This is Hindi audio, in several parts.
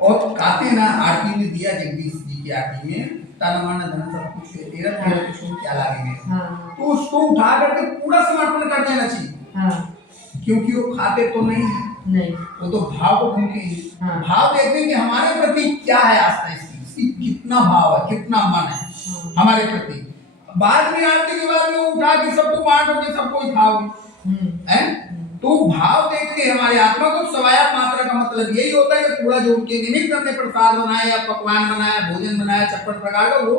और कहते ना आरती में दिया जगदीश जी की आरती में तन मन धन सब कुछ है तेरा तेरा कुछ क्या लागेंगे तो उसको उठा करके पूरा समर्पण कर देना चाहिए क्योंकि वो खाते तो नहीं वो तो भाव को ढूंढते हैं भाव देखते हैं कि हमारे प्रति क्या है आस्था इसकी कितना भाव है कितना मन है हमारे प्रति बाद में आरती के बाद में उठा के सबको बांटोगे सबको खाओगे हैं तो भाव देख के हमारी आत्मा को सवाया मात्रा का मतलब यही होता है कि पूरा जो उनके निमित्त हमने प्रसाद बनाया या पकवान बनाया भोजन बनाया छप्पन प्रकार का वो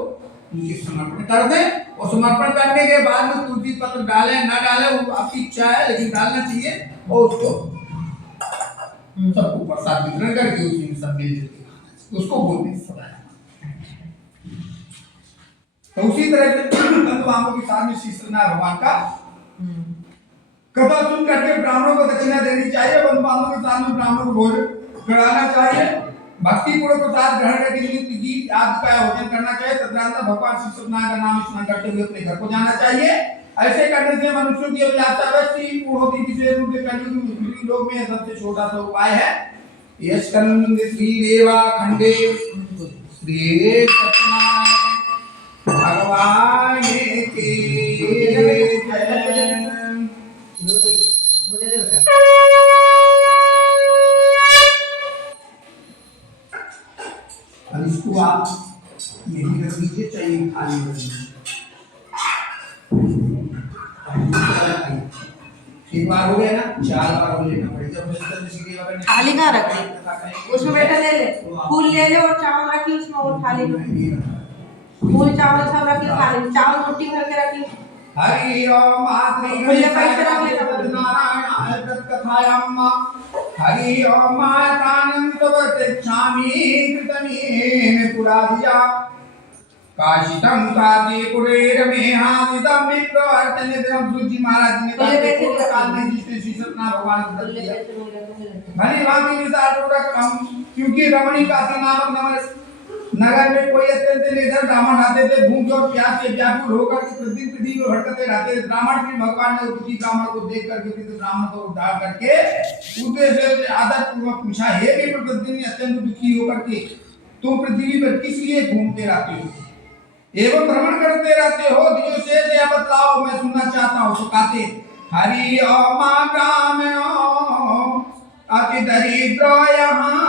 उनके समर्पण कर दें और समर्पण करने के बाद में तुलसी पत्र डालें ना डालें वो आपकी इच्छा है लेकिन डालना चाहिए और उसको सबको प्रसाद वितरण करके उसी में सब मिलजुल के उसको बोलते हैं सवाया। तो उसी तरह से तत्वामों के साथ में श्री सत्यनारायण भगवान का कथा सुन करके ब्राह्मणों को दक्षिणा देनी चाहिए बंधुओं के साथ में ब्राह्मणों को भोजन कराना चाहिए भक्ति पूर्वक प्रसाद ग्रहण करके नित्य गीत आदि का आयोजन करना चाहिए तदनंतर भगवान श्री सत्यनारायण का नाम स्मरण करते हुए अपने घर को जाना चाहिए। ऐसे करने से मनुष्यों की अभिलाषा अवश्य पूर्ण होती विशेष रूप से कलयुग लोक में सबसे छोटा सा उपाय है यस्कंद श्री देवा खंडे श्री सत्यनारायण भगवान के अब इसको आप यही रख दीजिए चाहिए खाली एक बार हो गया ना 4 बार हो लेना पड़ेगा थाली का रखे उसमें बेटा ले ले फूल ले ले और चावल रखी उसमें और थाली में फूल चावल सब रखी थाली में चावल रोटी भर के रखी हरि ओम मातृ नारायणाय तत्कथायाम हरि ओम मातानं तव तिच्छामि कृतमेन पुराधिया काशितं कादे पुरेरमेहादिदं विप्रवर्तनिदं सूची महाराज ने कहा काल में जिसने श्री सत्यनारायण भगवान को दिया भली भांति विचार पूर्वक हम क्योंकि रमणी काशी नामक नगर में कोई अत्यंत निर्धन ब्राह्मण आते थे भूख और प्यास से व्याकुल होकर के प्रतिदिन पृथ्वी में भटकते रहते थे ब्राह्मण भी भगवान ने उसी ब्राह्मण को देख करके ब्राह्मण को उद्धार करके उद्देश्य से आदर पूर्वक पूछा हे भी प्रतिदिन अत्यंत दुखी होकर के तुम पृथ्वी पर किस लिए घूमते रहते हो एवं भ्रमण करते रहते हो दियो से यह बतलाओ मैं सुनना चाहता हूँ तो कहते हरि ओम ब्राह्मणो अति दरिद्र यहाँ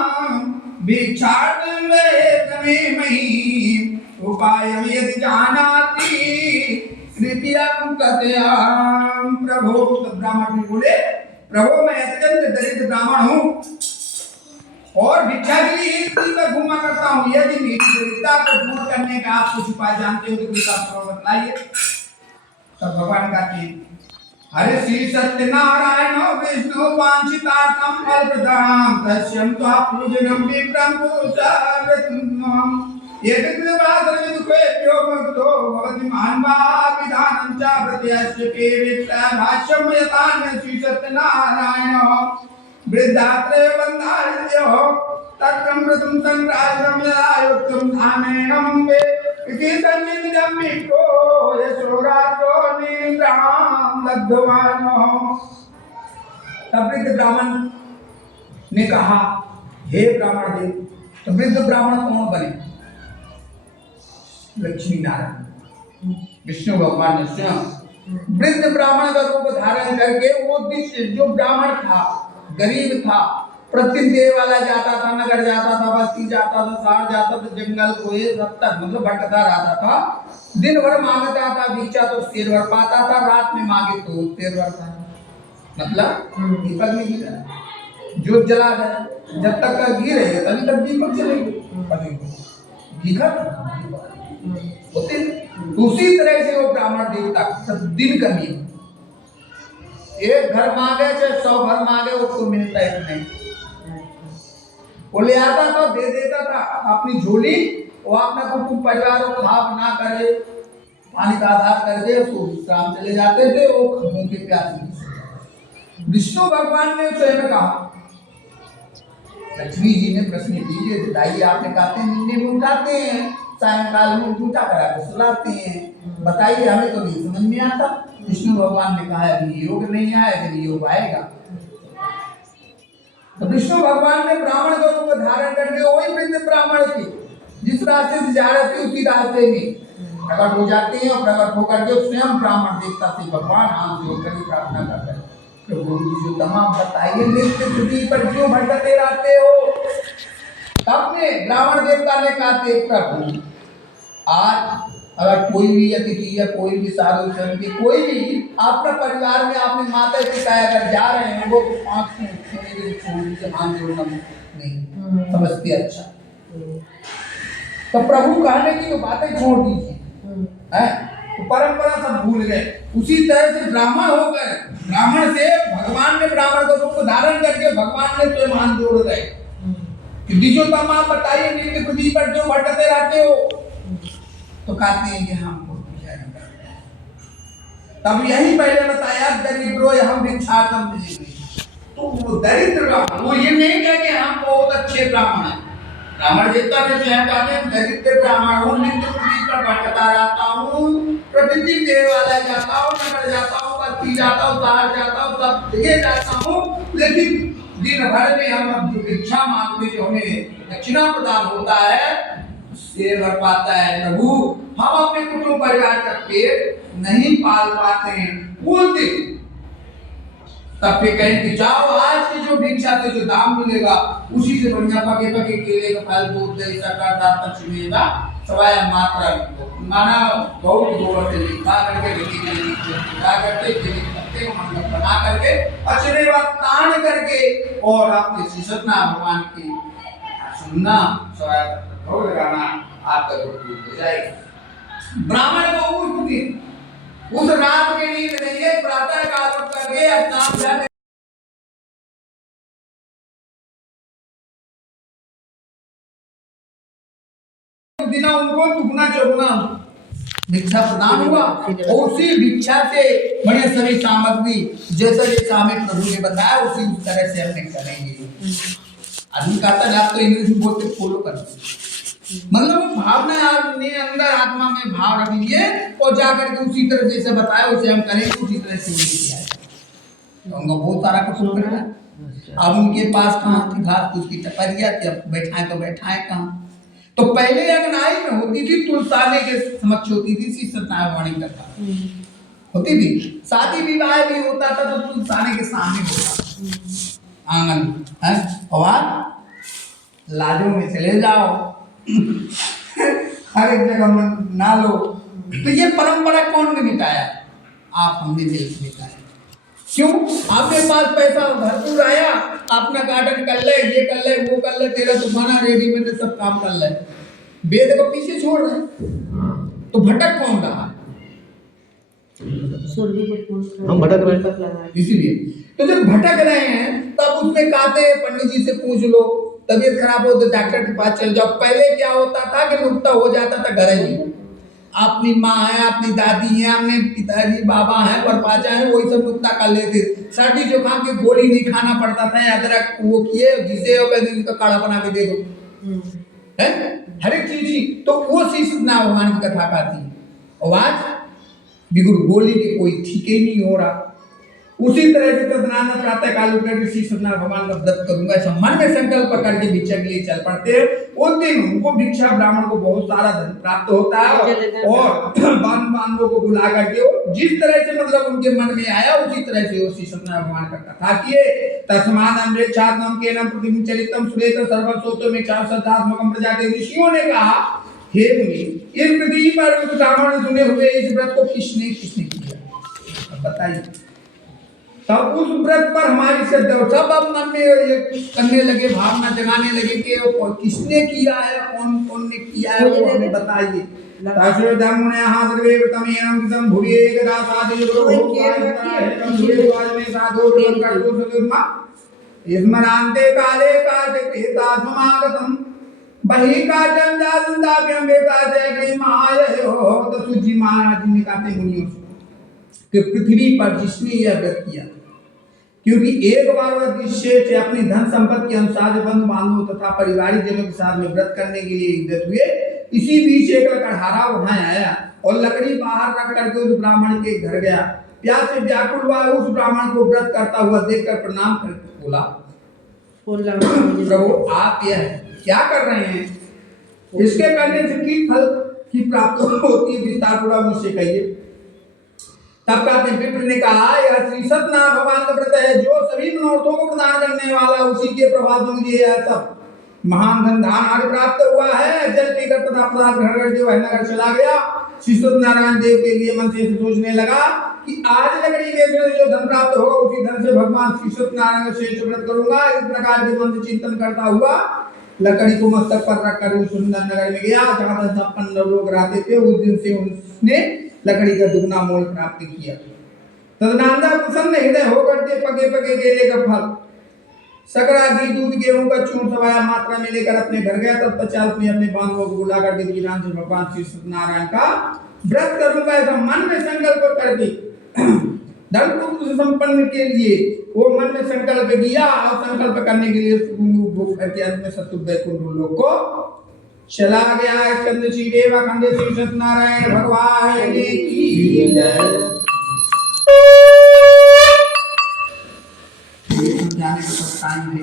भिक्षाटन वेतमे मही उपाय यदि जानाति कृपयाम कथयाम प्रभु। तो ब्राह्मण ने बोले प्रभु मैं अत्यंत दरिद्र ब्राह्मण हूँ और भिक्षा के लिए एक दिन तक घूमा करता हूँ यदि मेरी दरिद्रता को दूर करने का आप कुछ उपाय जानते हो तो कृपया बतलाइए। तब भगवान कहते हैं हरे श्री सत्यनारायण विष्णु वांछितार्थम फलप्रदाम तस्यं त्वा पूजनम विप्रम पुरुषार्थम एतद्वादरविदुखेभ्यो भक्तो भवति महान्भाविधानं च प्रत्यस्य के भाष्यं यतान्य श्री सत्यनारायण वृद्धात्रय बन्धार्यो तत्रं व्रतं संग्राह्यं यदायुक्तं धामेनं वे इति तन्निदं विप्रो यशोरातो निन्द्रां लब्धवानो। तब वृद्ध ब्राह्मण ने कहा हे ब्राह्मण देव तो वृद्ध ब्राह्मण कौन बने लक्ष्मी नारायण विष्णु भगवान ने स्वयं वृद्ध ब्राह्मण का रूप धारण करके वो जो ब्राह्मण था गरीब था प्रतिदिन देवालय जाता था नगर जाता था बस्ती जाता था शहर जाता था जंगल कोई सब तक मतलब भटकता रहता था दिन भर मांगता था भिक्षा तो शेर भर पाता था रात में मांगे तो शेर भर था मतलब दीपक नहीं गिरा जो जला गया जब तक का घी रहेगा तभी तक दीपक जलेगा होते दूसरी तरह से वो ब्राह्मण देवता सब दिन का नियम एक घर मांगे चाहे 100 घर मांगे उसको मिलता ही नहीं वो ले आता था दे देता था अपनी झोली वो अपना कुटुंब परिवार को खा ना करे पानी का आधार करके उसको विश्राम चले जाते थे वो भूखे प्यासे। विष्णु भगवान ने स्वयं कहा लक्ष्मी जी ने प्रश्न किए बताइए आपने कहते हैं निन्ने में उठाते हैं सायंकाल में उठा करा के सुलाते हैं बताइए हमें तो नहीं समझ में आता। विष्णु भगवान ने कहा अभी योग नहीं आया अभी योग आएगा। तो विष्णु भगवान ने ब्राह्मण का रूप धारण रास्ते से जा रहे थे उसी रास्ते में प्रकट हो जाते हैं और प्रकट होकर के स्वयं ब्राह्मण देवता से भगवान हाथ जोड़ कर प्रार्थना करते हैं, प्रभु जी तमाम बताइए नित्य पृथ्वी पर क्यों भटकते रहते हो। तब में ब्राह्मण देवता ने कहा थे प्रभु आज अगर कोई भी अतिथि या कोई भी साधु संत कोई भी अपने परिवार में अपने माता पिता अगर जा रहे हैं वो 5 मिनट छोड़ दीजिए, हाथ जोड़ना नहीं समझते। अच्छा तो प्रभु कहने की तो बातें छोड़ दीजिए, तो परंपरा सब भूल गए। उसी तरह से ब्राह्मण होकर ब्राह्मण से भगवान ने ब्राह्मण का रूप धारण करके भगवान ने स्वयं हाथ जोड़ गए कि दिशो तम आप बताइए नित्य पृथ्वी पर जो भटकते रहते हो। तो कहते हैं कि हमको पूजा नहीं करते। तब यही पहले बताया दरिद्रो हम भिक्षार्थम भेजेंगे। तो वो दरिद्र ब्राह्मण वो ये नहीं कहे कि हम बहुत अच्छे ब्राह्मण हैं। ब्राह्मण देवता ने स्वयं कहते हैं दरिद्र ब्राह्मण हूँ, नित्य पृथ्वी पर भटकता रहता हूँ, प्रतिदिन देवालय जाता हूँ, नगर जाता हूँ, बस्ती जाता हूँ, शहर जाता हूँ, सब जगह जाता हूँ, लेकिन दिन भर में हम जो भिक्षा मांगते जो हमें दक्षिणा प्रदान होता है से भर पाता है। प्रभु हम अपने कुटुंब परिवार का पेट नहीं पाल पाते हैं बोलते। तब फिर कहें कि जाओ आज की जो भिक्षा से जो दाम मिलेगा उसी से बढ़िया पके पके केले का फल दूध दही शक्कर दाल पक्षिमेगा सवाया मात्रा माना बहुत जोर से खा करके खा करके पत्ते को मंडप बना करके अच्छे बात तान करके और अपने श्री सत्यनारायण भगवान की सुनना सवाया भोग लगाना आपका दुख दूर हो जाएगा। ब्राह्मण को उस दिन उस रात में नींद नहीं है, प्रातः काल उठ करके स्नान ध्यान दिना उनको दुगना चौगुना भिक्षा प्रदान हुआ और उसी भिक्षा से बड़े सारी सामग्री जैसा जैसा हमें प्रभु ने बताया उसी तरह से हमने करेंगे। आदमी कहता है आप तो इंग्लिश में बोलते फॉलो करते मतलब वो भावना आपने अंदर आत्मा में भाव रख लिए और जाकर के उसी तरह जैसे बताया उसे हम करेंगे उसी तरह से किया तो उनको बहुत सारा कुछ करना। अब उनके पास कहाँ थी घास उसकी टपरिया थी, अब बैठाए तो बैठाए कहाँ। तो पहले अगनाई में होती थी तुलसाने के समक्ष होती थी श्री सत्यनारायण वाणी कथा होती थी, शादी विवाह भी होता था तो तुलसाने के सामने होता आंगन है और लाजों में चले जाओ हर एक जगह मन ना लो। तो ये परंपरा कौन ने मिटाया? आप हमने देश मिटाया। क्यों? आपके पास पैसा भरपूर आया, अपना गार्डन कर ले, ये कर ले, वो कर ले, तेरा तो बना रेडीमेड सब काम कर ले, वेद को पीछे छोड़ रहे तो भटक कौन रहा? हम भटक रहे हैं। इसीलिए तो जब भटक रहे हैं तब उसमें कहते पंडित जी से पूछ लो, तबीयत खराब हो तो डॉक्टर के पास चल जाओ। पहले क्या होता था कि नुक्ता हो जाता था घर ही, अपनी माँ है, अपनी दादी है, अपने पिताजी बाबा हैं, परपाचा है, वही सब नुक्ता कर लेते। सर्दी जुकाम की गोली नहीं खाना पड़ता था, अदरक वो किए घिसे और कहते इसका काढ़ा बना के दे दो है हर एक चीज। तो वो श्री सत्यनारायण भगवान की कथा कहती है और आज बिगुर गोली के कोई ठीक ही नहीं हो रहा। उसी तरह से तदनान प्रातः काल उठकर श्री सत्यनारायण भगवान का व्रत करूंगा ऐसा मन में संकल्प करके भिक्षा के लिए चल पड़ते हैं। उस दिन उनको भिक्षा ब्राह्मण को बहुत सारा धन प्राप्त होता है और बांधवों को बुला करके जिस तरह से मतलब उनके मन में आया उसी तरह से वो श्री सत्यनारायण भगवान का कथा किए। तस्मान अमृक्षात्मम के नम प्रतिम चरितम सुरेत सर्वसोतो में चार सदात्मकम प्रजाति ऋषियों ने कहा हे मुनि इस पृथ्वी पर उस ब्राह्मण ने सुने हुए इस व्रत को किसने किया बताइए। तब उस व्रत पर हमारी श्रद्धा सब अब मन में करने लगे, भावना जगाने लगे कि किसने किया है, कौन कौन ने किया है वो हमें बताइए। स्मरान्ते काले काजमागतम बहि काजं जासुंदाभ्यं बेकाजय माययो। तो सूजी महाराज ने कहते मुनियों कि पृथ्वी पर जिसने यह व्रत किया, क्योंकि एक बार वह दृश्य से अपनी धन संपत्ति के अनुसार बंधु बांधवों तथा परिवारिक जनों के साथ में व्रत करने के लिए युक्त हुए। इसी बीच एक कड़हारा उठाए आया और लकड़ी बाहर रख करके उस ब्राह्मण के घर गया। प्यास से व्याकुल हुआ उस ब्राह्मण को व्रत करता हुआ देखकर प्रणाम करके बोला प्रभु आप यह क्या कर रहे हैं? इसके करने से किस फल की प्राप्ति होती है, विस्तार पूरा मुझसे कहिए। तब कहते हैं विप्र ने कहा, यह श्री सत्यनारायण भगवान का व्रत है जो सभी मनोरथों को प्रदान करने वाला, उसी के प्रभाव में मुझे यह सब महान धन धान आदि प्राप्त हुआ है। जल पीकर तथा प्रसाद ग्रहण करके वह नगर चला गया। श्री सत्यनारायण देव के लिए मन से सोचने लगा कि आज लकड़ी बेचने से जो धन प्राप्त होगा उसी धन से भगवान श्री सत्यनारायण का श्रेष्ठ व्रत करूंगा। इस प्रकार के मन से चिंतन करता हुआ लकड़ी को मस्तक पर रखकर उस सुंदर नगर में गया जहाँ धन संपन्न लोग रहते थे। उस दिन से उसने लकड़ी का दुगना मोल प्राप्त किया। तदनंतर प्रसन्न हृदय होकर के पके पके केले का फल, सकरा घी, दूध, गेहूं का चूर्ण सवाया मात्रा में लेकर अपने घर गया। तत्पश्चात में अपने बांधवों को बुला कर के नाम से भगवान श्री सत्यनारायण का व्रत करूंगा ऐसा मन में संकल्प करके धन पुत्र संपन्न के लिए वो मन में संकल्प किया। और संकल्प करने के लिए भूख करके अंत में सत्तु वैकुंठ लोक को चला गया। स्कंद श्री देवा खंड श्री सत्यनारायण भगवान की जय। जाने का सब टाइम है।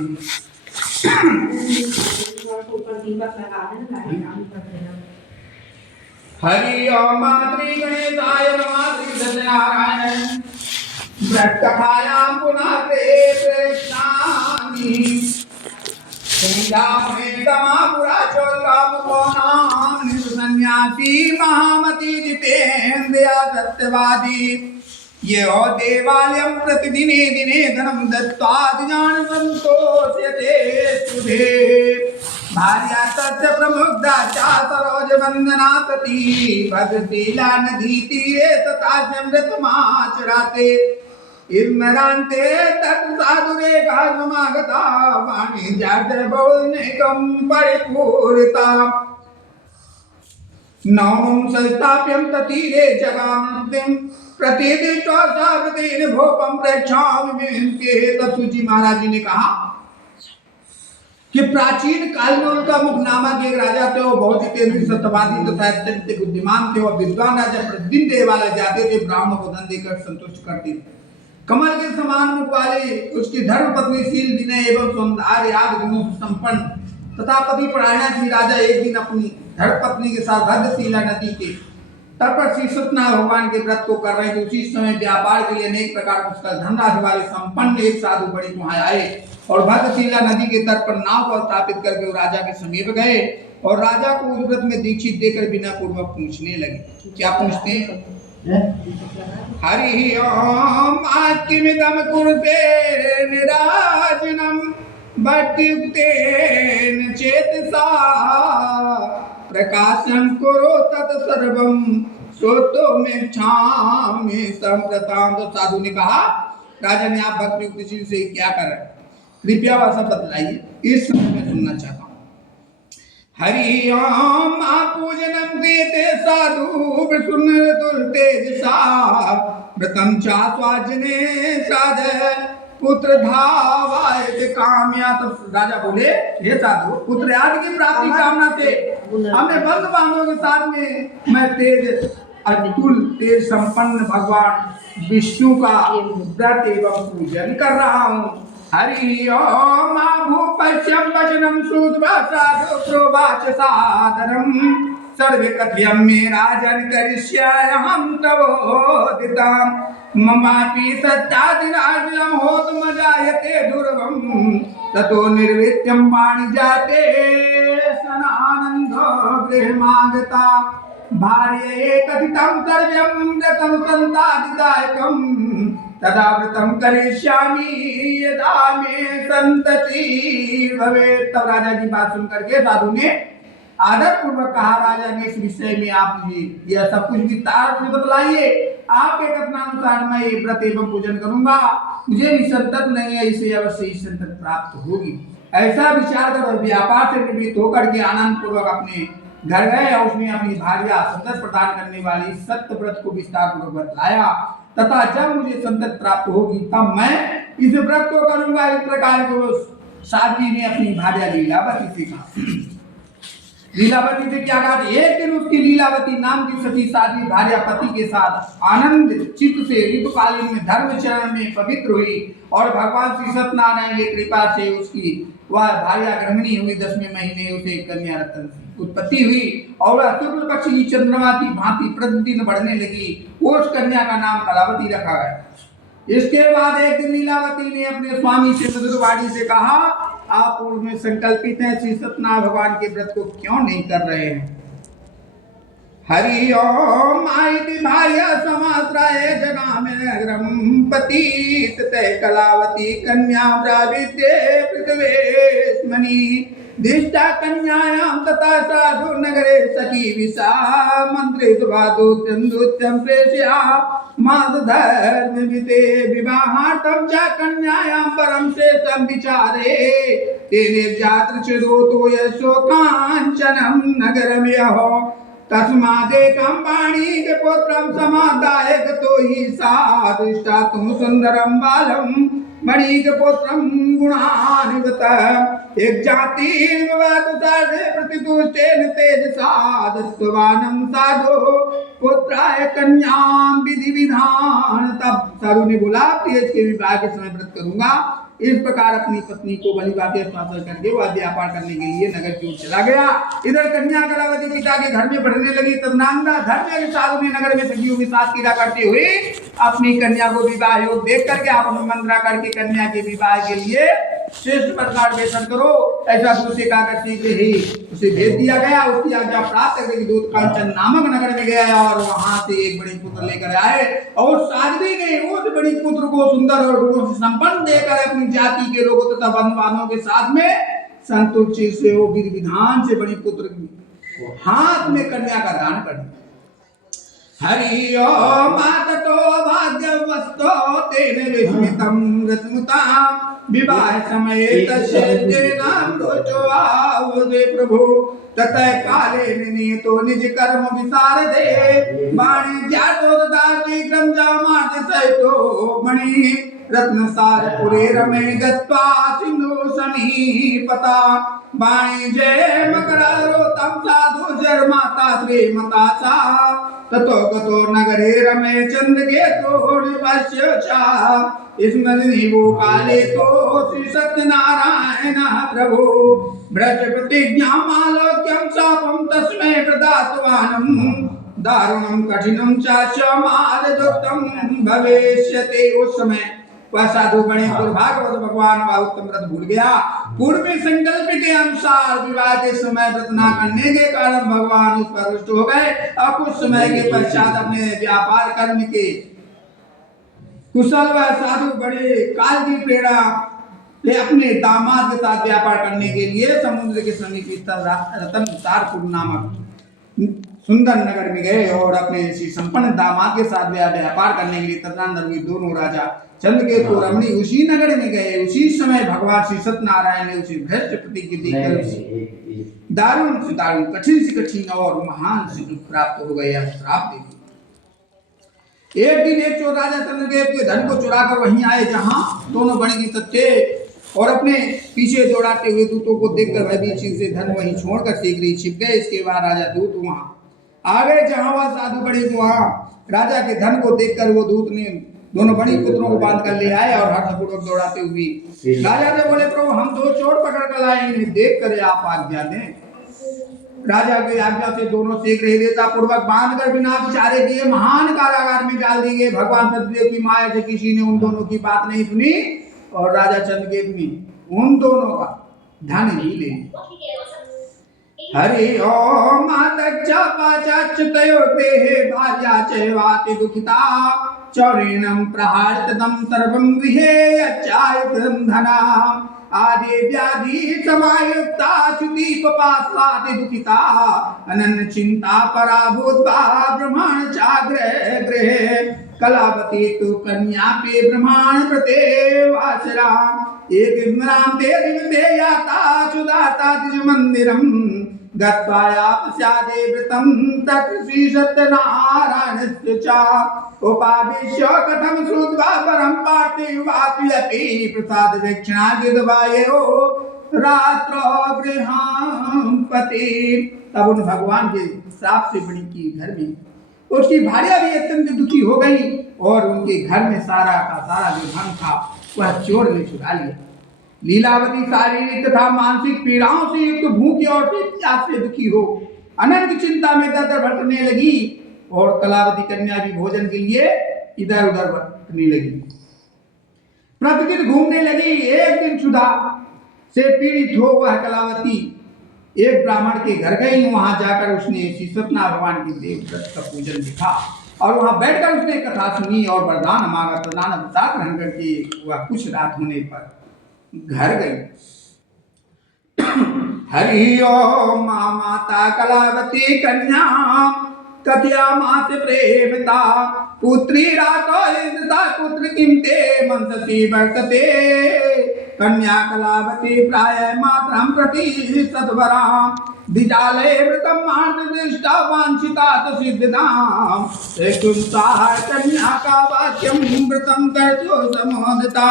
ऊपर दीपक लगा है ना, लाइट ऑन कर देना। हरि ओम श्री गणेशाय नमः। श्री सत्यनारायण व्रत कथायां पुनः प्रेषणामि। संध्यामे तमापुरा चोल्लामुकोनां निर्सन्यासी महामती जितेन्द्रिया सत्यवादी। ये देवालयं प्रतिदिने दिने धनं दत्त्वा ज्ञान संतोषयते सुधे। भार्या तस्य प्रमुग्धा च सरोज वंदना सती। भद्रशीला नदी तीरे तथा समृतमाचराते। इम्मरान्ते तत् साधुरेखा समागता। वाणी जाते बहुनेकं परिपूरिता। नौं संस्थाप्यं ततीरे जगामृतिं प्रतिदिष्टो सावतीर्न भोपम प्रेक्षामि। तब सूची महाराज जी ने कहा कि प्राचीन काल में उनका मुख नामक एक राजा थे। वो बहुत ही तेजस्वी सत्यवादी तथा अत्यंत बुद्धिमान थे। वह विद्वान राजा प्रतिदिन देवालय जाते थे, ब्राह्मणों को धन देकर संतुष्ट करते थे। कमल के समान मुख वाले, उसकी धर्म पत्नी शील, विनय एवं सौंदर्य आदि गुणों से संपन्न तथा पति परायण श्री राजा एक दिन अपनी धर्म पत्नी के साथ भद्रशीला नदी के तट पर श्री सत्यनारायण भगवान के व्रत को कर रहे थे। उसी समय व्यापार के लिए अनेक प्रकार पुष्कर धनराशि वाले संपन्न एक साधु बड़ी वहां आए और भद्रशीला नदी के तट पर नाव को स्थापित करके वो राजा के समीप गए और राजा को उस व्रत में दीक्षित देकर बिना पूर्वक पूछने लगे। क्या पूछते हैं? हरि ओम आत्मिदम कुरुते निराजनम भक्तियुक्तेन चेतसा प्रकाशं कुरु तत्सर्वं श्रोतुमिच्छामि संप्रतां। तो साधु ने कहा, राजा ने आप भक्ति युक्त चीज से क्या कर रहे हैं, कृपया वह सब बतलाइए, इस समय मैं सुनना चाहता हूँ। हरि ओम पूजनम क्रियते साधु विष्णुर्तेजसा व्रतम चा स्वाजने साध पुत्र धावाय कामया। तो राजा बोले, हे साधु, पुत्र आदि की प्राप्ति कामना से हमने बंधु बांधवों के साथ में मैं तेज अतुल तेज संपन्न भगवान विष्णु का व्रत एवं पूजन कर रहा हूँ। हरि ओम भूपश्यम वचनम श्रुत्वा साधु प्रोवाच सादरम सर्वे कथयं मे राजन करिष्यामि तवोदितं। ममापि सत्यादिराज्यं होतुमजायते दुर्गम ततो निर्वित्यं वाणिजाते सनानन्दो गृहमागता। भार्ये कथितं सर्वं व्रतं सन्तादिदायकं तदा व्रतं करिष्यामि यदा मे संतति भवेत्। तब राजा की बात सुन करके साधु ने आदर पूर्वक कहा, राजा ने इस विषय में आप मुझे यह सब कुछ विस्तार से बतलाइए। आपके कथनानुसार मैं ये व्रत एवं पूजन करूंगा, मुझे भी संतत नहीं है, इसे अवश्य ही संतत प्राप्त होगी। ऐसा विचार कर व्यापार से निवृत्त होकर के आनंद पूर्वक अपने घर गए और उसने अपनी भार्या संतत प्रदान करने वाली सत्य व्रत को विस्तार पूर्वक बतलाया तथा जब मुझे संतत प्राप्त होगी तब मैं इस व्रत को करूंगा। इस प्रकार को साध्वी ने अपनी भार्या लीलावती से कहा। लीलावती से क्या कहा? एक दिन उसकी लीलावती नाम की सती साध्वी भार्या पति के साथ आनंद चित्त से ऋतुकालीन में धर्म चरण में पवित्र हुई और भगवान श्री सत्यनारायण की कृपा से उसकी वह भार्या गर्भिणी हुई, 10वें महीने उसे कन्या रत्न की उत्पत्ति हुई और वह शुक्ल पक्ष की चंद्रमा की भांति प्रतिदिन बढ़ने लगी। उस कन्या का नाम कलावती रखा गया। इसके बाद एक दिन लीलावती ने अपने स्वामी से मधुरवाणी से कहा, आप पूर्व में संकल्पित हैं, श्री सत्यनारायण भगवान के व्रत को क्यों नहीं कर रहे हैं? हरि ओम आयति भार्या समाश्रय जगामेग्रम पतित तय कलावती कन्या ब्राविते पृथ्वेस्मनि दिष्टा कन्यायां तथा साधु नगरे सखी विसा मंत्रित वादुत्यं प्रेष्या माद धर्म विते विवाहार्थं च कन्यायां परम श्रेष्ठं विचारे तेने जातृचिदोतो यशो काञ्चनं नगरमयः तस्मादेकं वाणिज्यपुत्रं समादाय गतो हि सा दृष्टा तुम सुंदरं बालं मणिज्यपुत्रं गुणान्वितः एक जाति प्रतिदुष्टेन तेजसा दत्तवानं साधो पुत्राय कन्यां विधि विधान। तब साधु ने बोला कि इसके विवाह के समय व्रत करूंगा। इस प्रकार अपनी पत्नी को बलिवाद्य स्नान करके वह व्यापार करने के लिए नगर की ओर चला गया। इधर कन्या कलावती पिता के घर में बढ़ने लगी। तदनंतर धर्म के साधु ने नगर में सखियों के साथ क्रीड़ा करते हुए अपनी कन्या को विवाह योग देख करके आप मंत्रा करके कन्या के विवाह के लिए श्रेष्ठ प्रकार वेतन करो, ऐसा दूसरे का शीघ्र ही उसे भेज दिया गया। उसकी आज्ञा प्राप्त करके दूत कांचन नामक नगर में गया और वहां से एक बड़ी पुत्र लेकर आए और साध्वी ने उस बड़ी पुत्र को सुंदर और गुणों से संपन्न देकर अपनी जाति के लोगों तथा बंधुवानों के साथ में संतुष्ट से वो विधि विधान से बड़ी पुत्र की हाथ में कन्या का दान कर दिया। हरि ओम माततो भाग्यवस्तो तेने विस्मितं रत्मुता विवाह समय तस्य नाम रोचो आवदे प्रभु ततः काले नियतो निज कर्म विसारदे वाणी जातो दासी क्रम जामात सहितो मणि रत्नसार पुरे रमे गत्वा सिंधु समीपता वाणी जय मकरारो तम साधु जर्माता श्रीमता सा ततो गतो नगरे रमे चंद्र के तो निवस्य चा इसमें वो काले तो श्री सत्यनारायण प्रभु ब्रज प्रतिज्ञा मालोक्यम शापम तस्मै प्रदातवानम दारुणम कठिनम चाशमाद दुक्तम भविष्यते। उस समय वह साधु बड़े दुर्भाग्यवश भगवान का उत्तम व्रत भूल गया। पूर्व में संकल्प के अनुसार विवाह के समय व्रत न करने के कारण भगवान उस पर रुष्ट हो गए। अब कुछ समय के पश्चात अपने व्यापार कर्म के कुशल व साधु बड़े काल की प्रेरणा ले अपने दामाद के साथ व्यापार करने के लिए समुद्र के समीप रतनसारपुर नामक सुंदर नगर में गए और अपने इसी संपन्न दामाद के साथ व्यापार करने के लिए तदनंतर वे दोनों राजा चंद्रकेतु रमणी उसी नगर में गए। उसी समय भगवान श्री सत्यनारायण ने उसे भ्रष्ट प्रतीक देखकर दारुण से दारुण कठिन से कठिन और महान से दुख प्राप्त हो गया श्राप दे दिया। एक दिन एक चोर राजा चंद्रकेतु के धन को चुराकर वहीं आए जहां दोनों बड़े सच्चे और अपने पीछे दौड़ाते हुए दूतों को देखकर भयभीत से धन वहीं छोड़कर शीघ्र ही छिप गए। इसके बाद राजा दूत वहां आ गए जहां वह साधु बड़ी वहां राजा के धन को देखकर वो दूत ने दोनों बड़ी पुत्रों को बांध कर ले आए और हर्षपूर्वक दौड़ाते हुए राजा ने बोले, प्रभु हम दो चोर पकड़ कर लाए, इन्हें देख कर आप आज्ञा दें। राजा की आज्ञा से दोनों शीघ्र ही देवता पूर्वक बांध कर बिना विचारे किए महान कारागार में डाल दिए गए। भगवान सत्यदेव की माया से किसी ने उन दोनों की बात नहीं सुनी और राजा चंद्रकेतु ने उन दोनों का धन ही ले लिया। हरि ओम मातच्चापाचाच्युतयो देहे भार्या चैवाति दुखिता चौरेणं प्रहारितदं सर्वं विहेयच्चायतं धना आदि व्याधि समायुक्ता च्युतिपपासादि दुखिता अनन्य चिंता पराभूत्वा ब्रह्मण चाग्रह गृहे कलावती तु कन्या पे ब्रह्मण प्रते वासरा एक स्मरां ते दिवसे याता चुदाता द्विज मंदिरम गत्वायापस्यादे व्रतं तत् श्री सत्यनारायणस्य च उपादिश्य कथं श्रुत्वा परं पार्थिवाप्यपि प्रसाद दक्षिणा गिदवायो रात्रौ गृहं पति। तब उन भगवान के श्राप से बड़ी की घर में उसकी भार्या भी अत्यंत दुखी हो गई और उनके घर में सारा का सारा जो धन था वह चोर ने चुरा लिया। लीलावती शारीरिक तथा मानसिक पीड़ाओं से युक्त भूखी और प्यास से दुखी हो अनंत चिंता में दर दर भटकने लगी और कलावती कन्या भी भोजन के लिए इधर उधर भटकने लगी। प्रतिदिन घूमने लगी। एक दिन क्षुधा से पीड़ित हो वह कलावती एक ब्राह्मण के घर गई। वहां जाकर उसने श्री सत्यनारायण भगवान की देव व्रत का पूजन देखा और वहां बैठकर उसने कथा सुनी और वरदान मांगा। प्रदान प्रसाद ग्रहण करके वह कुछ रात होने पर घर गई। हरि ओम माता कलावती कन्या कथया मास प्रेमता पुत्री रातो पुत्र किमते मनसती वर्तते कन्या कलावती प्राय मातरं प्रति सद्वरां दिजालये व्रतं मार्गदृष्टा वांछिता सिद्धिदां श्रेष्ठुंसाः कन्या का वाक्यं व्रतं कर्तुं समोदिता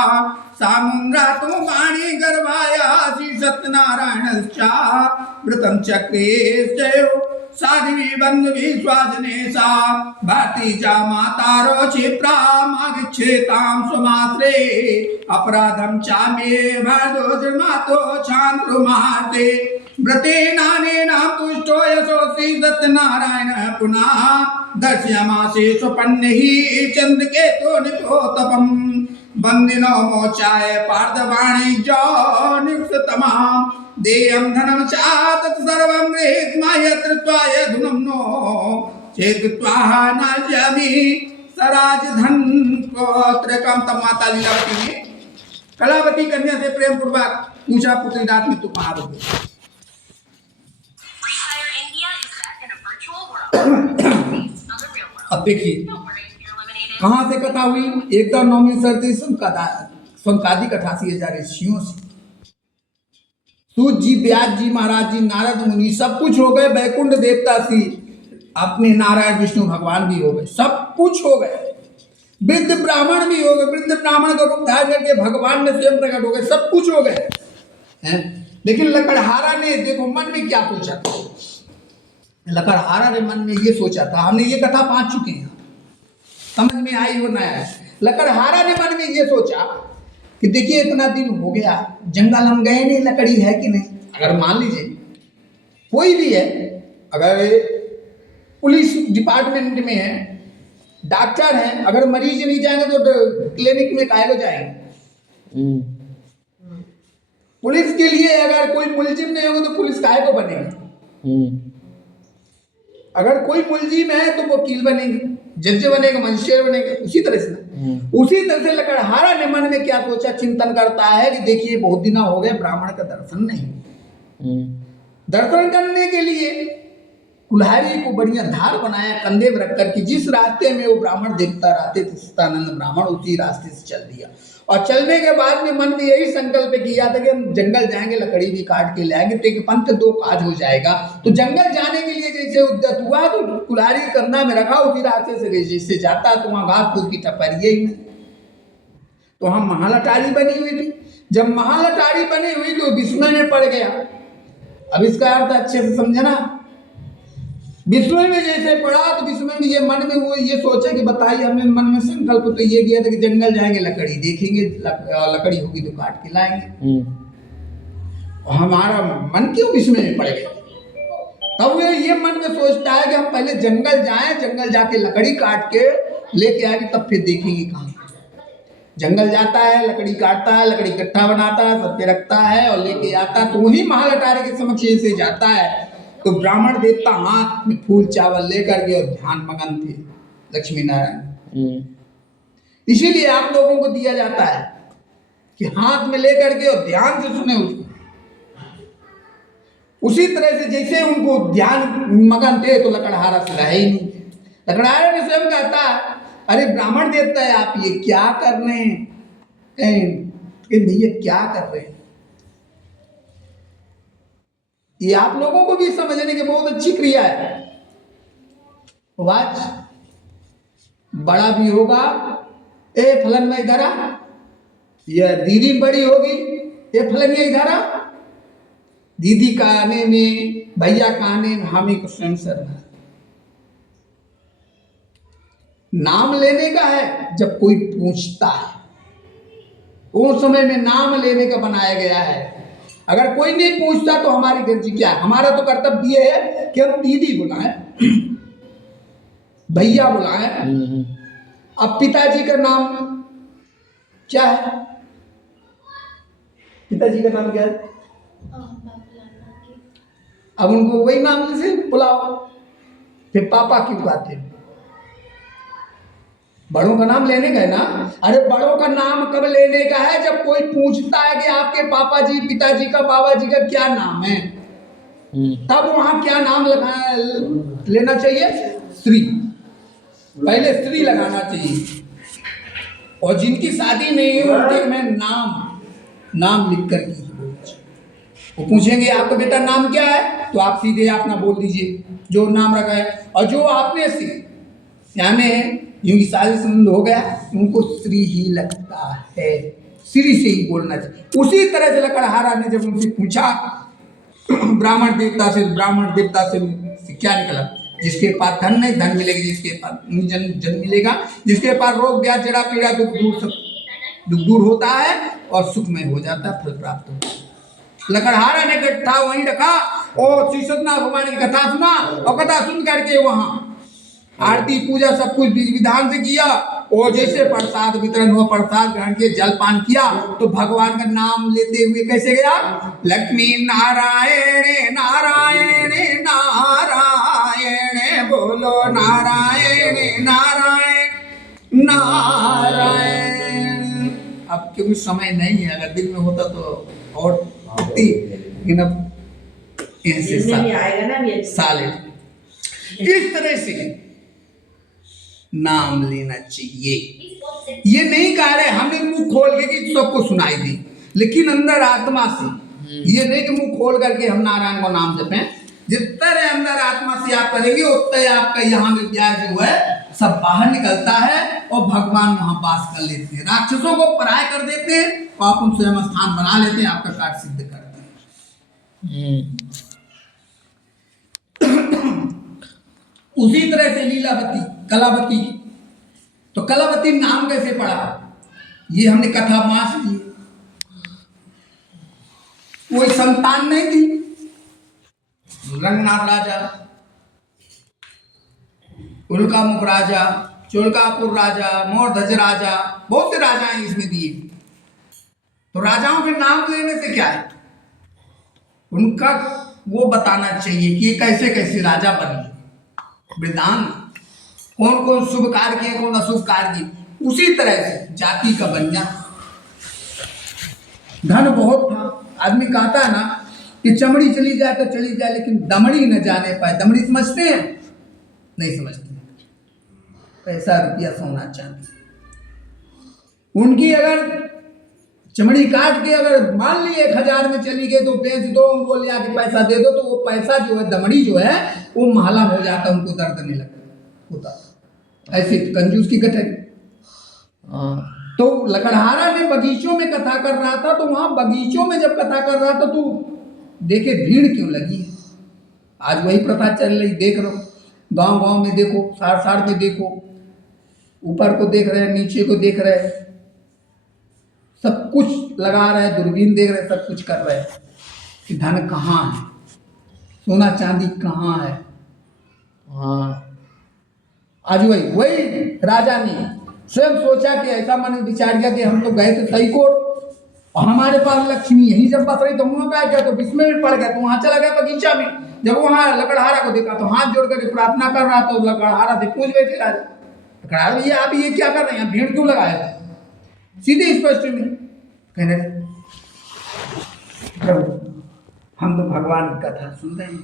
सामुन्द्रातु वाणी गर्भाया श्री सत्यनारायणश्च व्रतं चक्रे साध्वी बंधुवी स्वाजने सा भारती चा मातारो क्षिप्रा मागिच्छेतां स्वमात्रे अपराधं चा मे भर्दो जन्मातो छान्द्रुमाते व्रते नानेनां तुष्टो यशोऽसि सत्यनारायण पुनः दर्शयामासे स्वपन्नैः चन्द्रकेतो निपोतपम् बन्दिनो मोचाय पार्दवाणिज्यो नियुक्ततमाम् देयं धनं च तत्सर्वं गृहीत्वा यत्त्वाय धुनं नो चेत्त्वा नाज्यामि सराजधन पौत्रकं। तब माता लीलावती ने कलावती कन्या से प्रेम पूर्वक पूछा, पुत्री रात में तू कहाँ रुकी? अब देखिए कहाँ से कथा हुई। एकदम नौवीं सर्दी संकादी कथा सी जा ऋषियों से। सूत जी, व्यास जी, महाराज जी, नारद मुनि सब कुछ हो गए। बैकुंठ देवता सी अपने नारायण विष्णु भगवान भी हो गए, सब कुछ हो गए। वृद्ध ब्राह्मण भी हो गए, वृद्ध ब्राह्मण का रूप धारण करके भगवान में स्वयं प्रकट हो गए, सब कुछ हो गए हैं। लेकिन लकड़हारा ने देखो मन में क्या सोचा था। लकड़हारा ने मन में ये सोचा था, हमने ये कथा पढ़ चुके हैं, समझ में आई हो ना आया। लकड़हारा ने मन में ये सोचा कि देखिए इतना दिन हो गया, जंगल हम गए नहीं, लकड़ी है कि नहीं। अगर मान लीजिए कोई भी है, अगर पुलिस डिपार्टमेंट में है, डॉक्टर है, अगर मरीज नहीं जाएंगे तो क्लिनिक में काहे को जाएंगे। पुलिस के लिए अगर कोई मुलजिम नहीं होगा तो पुलिस काहे को बनेगा। अगर कोई मुलजिम है तो वकील बनेंगे, जज बनेगा, मजिस्ट्रेट बनेंगे। उसी तरह से लकड़हारा ने मन में क्या सोचा, चिंतन करता है कि देखिए बहुत दिन हो गए ब्राह्मण का दर्शन नहीं। दर्शन करने के लिए कुल्हाड़ी को बढ़िया धार बनाया कंधे में रख कर कि जिस रास्ते में वो ब्राह्मण देवता रहते थे सतानंद ब्राह्मण, उसी रास्ते से चल दिया। और चलने के बाद में मन में यही संकल्प किया था कि हम जंगल जाएंगे, लकड़ी भी काट के लाएंगे तो एक पंथ दो काज हो जाएगा। तो जंगल जाने के लिए जैसे उद्यत हुआ तो कुल्हाड़ी कंधा में रखा, उसी रास्ते से जैसे जाता तो वहाँ घास फूस की टपरिए ही नहीं। तो हम महालटारी बनी हुई थी। जब महालटारी बनी हुई तो विस्मय में पड़ गया। अब इसका अर्थ अच्छे से समझना। विस्मय में जैसे पड़ा तो विस्मय में ये मन में वो ये सोचा कि बताइए, हमने मन में संकल्प तो ये किया था कि जंगल जाएंगे, लकड़ी देखेंगे, लकड़ी होगी तो काट के लाएंगे। और हमारा मन क्यों विस्मय में पड़ गया। तब ये मन में सोचता है कि हम पहले जंगल जाएं, जंगल जाके लकड़ी काट के लेके आएंगे, तब फिर देखेंगे कहाँ। जंगल जाता है, लकड़ी काटता है, लकड़ी इकट्ठा बनाता है, सब पे रखता है और लेके आता है। तो वही महालटारी के समक्ष से जाता है तो ब्राह्मण देवता हाथ में फूल चावल लेकर के और ध्यान मगन थे लक्ष्मी नारायण। इसीलिए आप लोगों को दिया जाता है कि हाथ में लेकर के और ध्यान से सुने उसको। उसी तरह से जैसे उनको ध्यान मगन थे तो लकड़हारा से रहे ही नहीं। लकड़हारा ने स्वयं कहता, अरे ब्राह्मण देवता है आप ये क्या कर रहे हैं। भैया क्या कर रहे हैं, ये आप लोगों को भी समझने की बहुत अच्छी क्रिया है। वाच बड़ा भी होगा, ए फलन में इधर आ, यह दीदी बड़ी होगी, ए फलन ये इधर आ। दीदी का आने में, भैया का आने में हामी को स्वयं शर्मा। नाम लेने का है जब कोई पूछता है, उस समय में नाम लेने का बनाया गया है। अगर कोई नहीं पूछता तो हमारी गर्जी क्या है? हमारा तो कर्तव्य ये है कि हम दीदी बुलाएं, भैया बुलाएं। अब पिताजी का नाम क्या है? पिताजी का नाम क्या है? अब उनको वही नाम से बुलाओ, फिर पापा क्यों कहते हैं? बड़ों का नाम लेने का है ना। अरे बड़ों का नाम कब लेने का है? जब कोई पूछता है कि आपके पापा जी, पिताजी का, बाबा जी का क्या नाम है, तब वहां क्या नाम लेना चाहिए? श्री, पहले श्री लगाना चाहिए। और जिनकी शादी नहीं है उनके में नाम लिख कर की वो पूछेंगे आपका बेटा नाम क्या है, तो आप सीधे अपना बोल दीजिए जो नाम रखा है। और जो आपने यानी यूं की शादी संबंध हो गया, उनको श्री ही लगता है, श्री से ही बोलना चाहिए। उसी तरह से लकड़हारा ने जब उनसे पूछा ब्राह्मण देवता से क्या निकला? जिसके पास धन नहीं धन मिलेगा, जिसके पास जन मिलेगा, जिसके पास रोग ब्याज जड़ा पीड़ा दुख दूर होता है और सुखमय हो जाता है, फल प्राप्त होता है। लकड़हारा ने कथा वहीं रखा और श्री सत्यनारायण भगवान की कथा सुना और कथा सुन करके वहां आरती पूजा सब कुछ विधि विधान से किया। और जैसे प्रसाद वितरण हुआ, प्रसाद ग्रहण किया, जलपान किया, तो भगवान का नाम लेते हुए कैसे गया? लक्ष्मी नारायण नारायण नारायण, बोलो नारायण नारायण नारायण। अब क्योंकि समय नहीं है, अगर दिन में होता तो और लेकिन अब ऐसे साले इस तरह से नाम लेना चाहिए। ये नहीं कह रहे हमने मुंह खोल के कि सबको सुनाई दी, लेकिन अंदर आत्मा से, ये नहीं कि मुंह खोल करके हम नारायण को नाम जपें। जितने अंदर आत्मा से आप करेंगे उतने आपका यहाँ विद्या जो है सब बाहर निकलता है और भगवान वहां वास कर लेते हैं। राक्षसों को पराय कर देते हैं और आप उन स्वयं स्थान बना लेते हैं, आपका कार्य सिद्ध करते हैं। उसी तरह से लीलावती, कलावती, तो कलावती नाम कैसे पड़ा? ये हमने कथा मास ली। कोई संतान नहीं थी, रंगनाथ राजा, उल्कामुख राजा, चोलकापुर राजा, मोरध्वज राजा, बहुत से राजाएं इसमें दिए। तो राजाओं के नाम लेने से क्या है? उनका वो बताना चाहिए कि ये कैसे कैसे राजा बने, वृदान कौन कौन शुभ कार्य किए, कौन अशुभ कार्य किए। उसी तरह से जाति का बन जा। धन बहुत था, आदमी कहता है ना कि चमड़ी चली जाए तो चली जाए, लेकिन दमड़ी न जाने पाए। दमड़ी समझते हैं? नहीं समझते। पैसा रुपया सोना चांदी, उनकी अगर चमड़ी काट के अगर मान ली 1000 में चली गई तो बेच दो, उनको ले आके पैसा दे दो, तो वो पैसा जो है, दमड़ी जो है, वो महला हो जाता, उनको दर्द नहीं लगता होता। ऐसे कंजूस की कटरी। तो लकड़हारा ने बगीचों में कथा कर रहा था, तो वहां बगीचों में जब कथा कर रहा था तो देखे भीड़ क्यों लगी। आज वही प्रथा चल रही, देख रहे हो, गांव गांव में देखो, सार में देखो, ऊपर को देख रहे, नीचे को देख रहे, सब कुछ लगा रहे, दूरबीन देख रहे, सब कुछ कर रहे कि धन कहाँ है, सोना चांदी कहाँ है। आज वही राजा ने स्वयं सोचा कि ऐसा मन विचार किया कि हम लोग गए तो सही को, और हमारे पास लक्ष्मी यहीं जब बस रही तो वहां पे आ गया, तो विस्मय में पड़ गया, तो वहां चला गया बगीचा में। जब वहां लकड़हारा को देखा तो हाथ जोड़ कर प्रार्थना कर रहा, तो लकड़हारा से पूछ बैठे राजा, लकड़हारा भैया आप ये क्या कर रहे हैं, भीड़ क्यों लगाए? सीधे स्पष्ट में कहने हम तो भगवान की कथा सुन रहे हैं।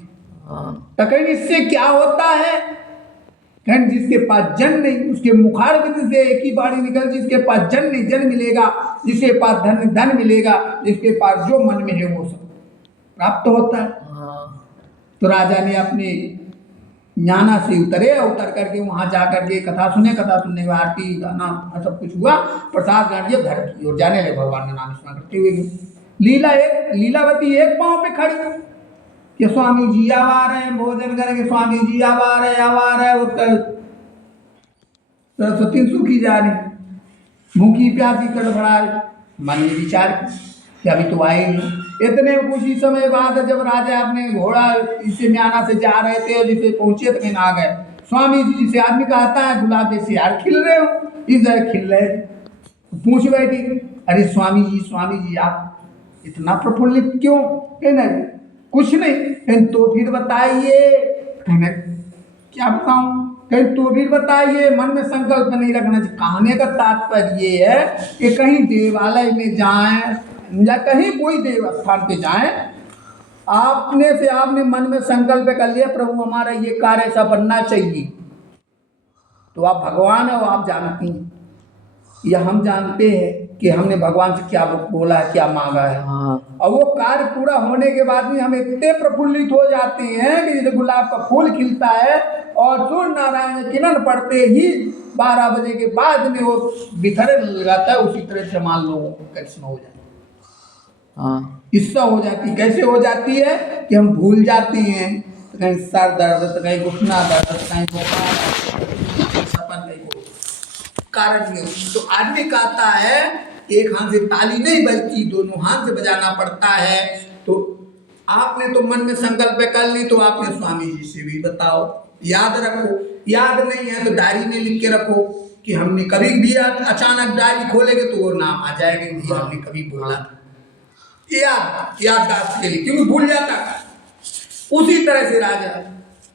तो कहीं इससे क्या होता है? कहीं जिसके पास जन नहीं, उसके मुखार विधि से एक ही बाणी निकल, जिसके पास जन नहीं जन मिलेगा, जिसके पास धन धन मिलेगा, जिसके पास जो मन में है वो सब प्राप्त होता है। तो राजा ने अपने ज्ञाना से उतर करके वहां जाकर के कथा सुनने के आरती गाना सब कुछ हुआ, प्रसाद ग्रहण किया, घर की ओर जाने लगे भगवान का नाम स्मरण करते हुए। लीलावती एक पांव पे खड़ी कि स्वामी जी आवा रहे हैं, भोजन करेंगे, स्वामी जी आवा रहे, वो सरस्वती सूखी जा रही, भूखी प्यासी कड़बड़ा रही। मन में विचार कि अभी तो आए नहीं। इतने कुछ ही समय बाद जब राजा अपने घोड़ा इसे म्याना से जा रहे थे और जिसे पहुंचे तो कहीं आ गए स्वामी जी से आदमी कहता है गुलाब जैसे यार खिल रहे हो, इस तरह खिल रहे थे। पूछ बैठी, अरे स्वामी जी आप इतना प्रफुल्लित क्यों? कहना कुछ नहीं। कहीं तो फिर बताइए। कहना क्या बताऊं? कहीं तो फिर बताइए। मन में संकल्प नहीं रखना चाहिए। कहने का तात्पर्य ये है कि कहीं देवालय में जाएं या कहीं कोई देव स्थान पे जाएं, आपने मन में संकल्प कर लिया प्रभु हमारा ये कार्य ऐसा बनना चाहिए, तो आप भगवान हो, आप जानती हैं या हम जानते हैं कि हमने भगवान से क्या बोला है, क्या मांगा है। और वो कार्य पूरा होने के बाद भी हम इतने प्रफुल्लित हो जाते हैं कि जैसे गुलाब का फूल खिलता है और सूर्य नारायण किरण पड़ते ही 12 बजे के बाद में वो बिखरे जाता है, उसी तरह से मान लो कैसे हो जाता है। इससे हो जाती, कैसे हो जाती है कि हम भूल जाते हैं, तो कहीं सर दर्द, तो कहीं घुटना दर्द, तो कहीं कारण नहीं। तो आदमी कहता है एक हाथ से ताली नहीं बजती, दोनों हाथ से बजाना पड़ता है। तो आपने तो मन में संकल्प कर ली, तो आपने स्वामी जी से भी बताओ, याद रखो। याद नहीं है तो डायरी में लिख के रखो कि हमने कभी भी अचानक डायरी खोलेंगे तो वो नाम आ जाएगा कि हमने कभी बोला था। याददाश्त के लिए, क्योंकि भूल जाता है। उसी तरह से राजा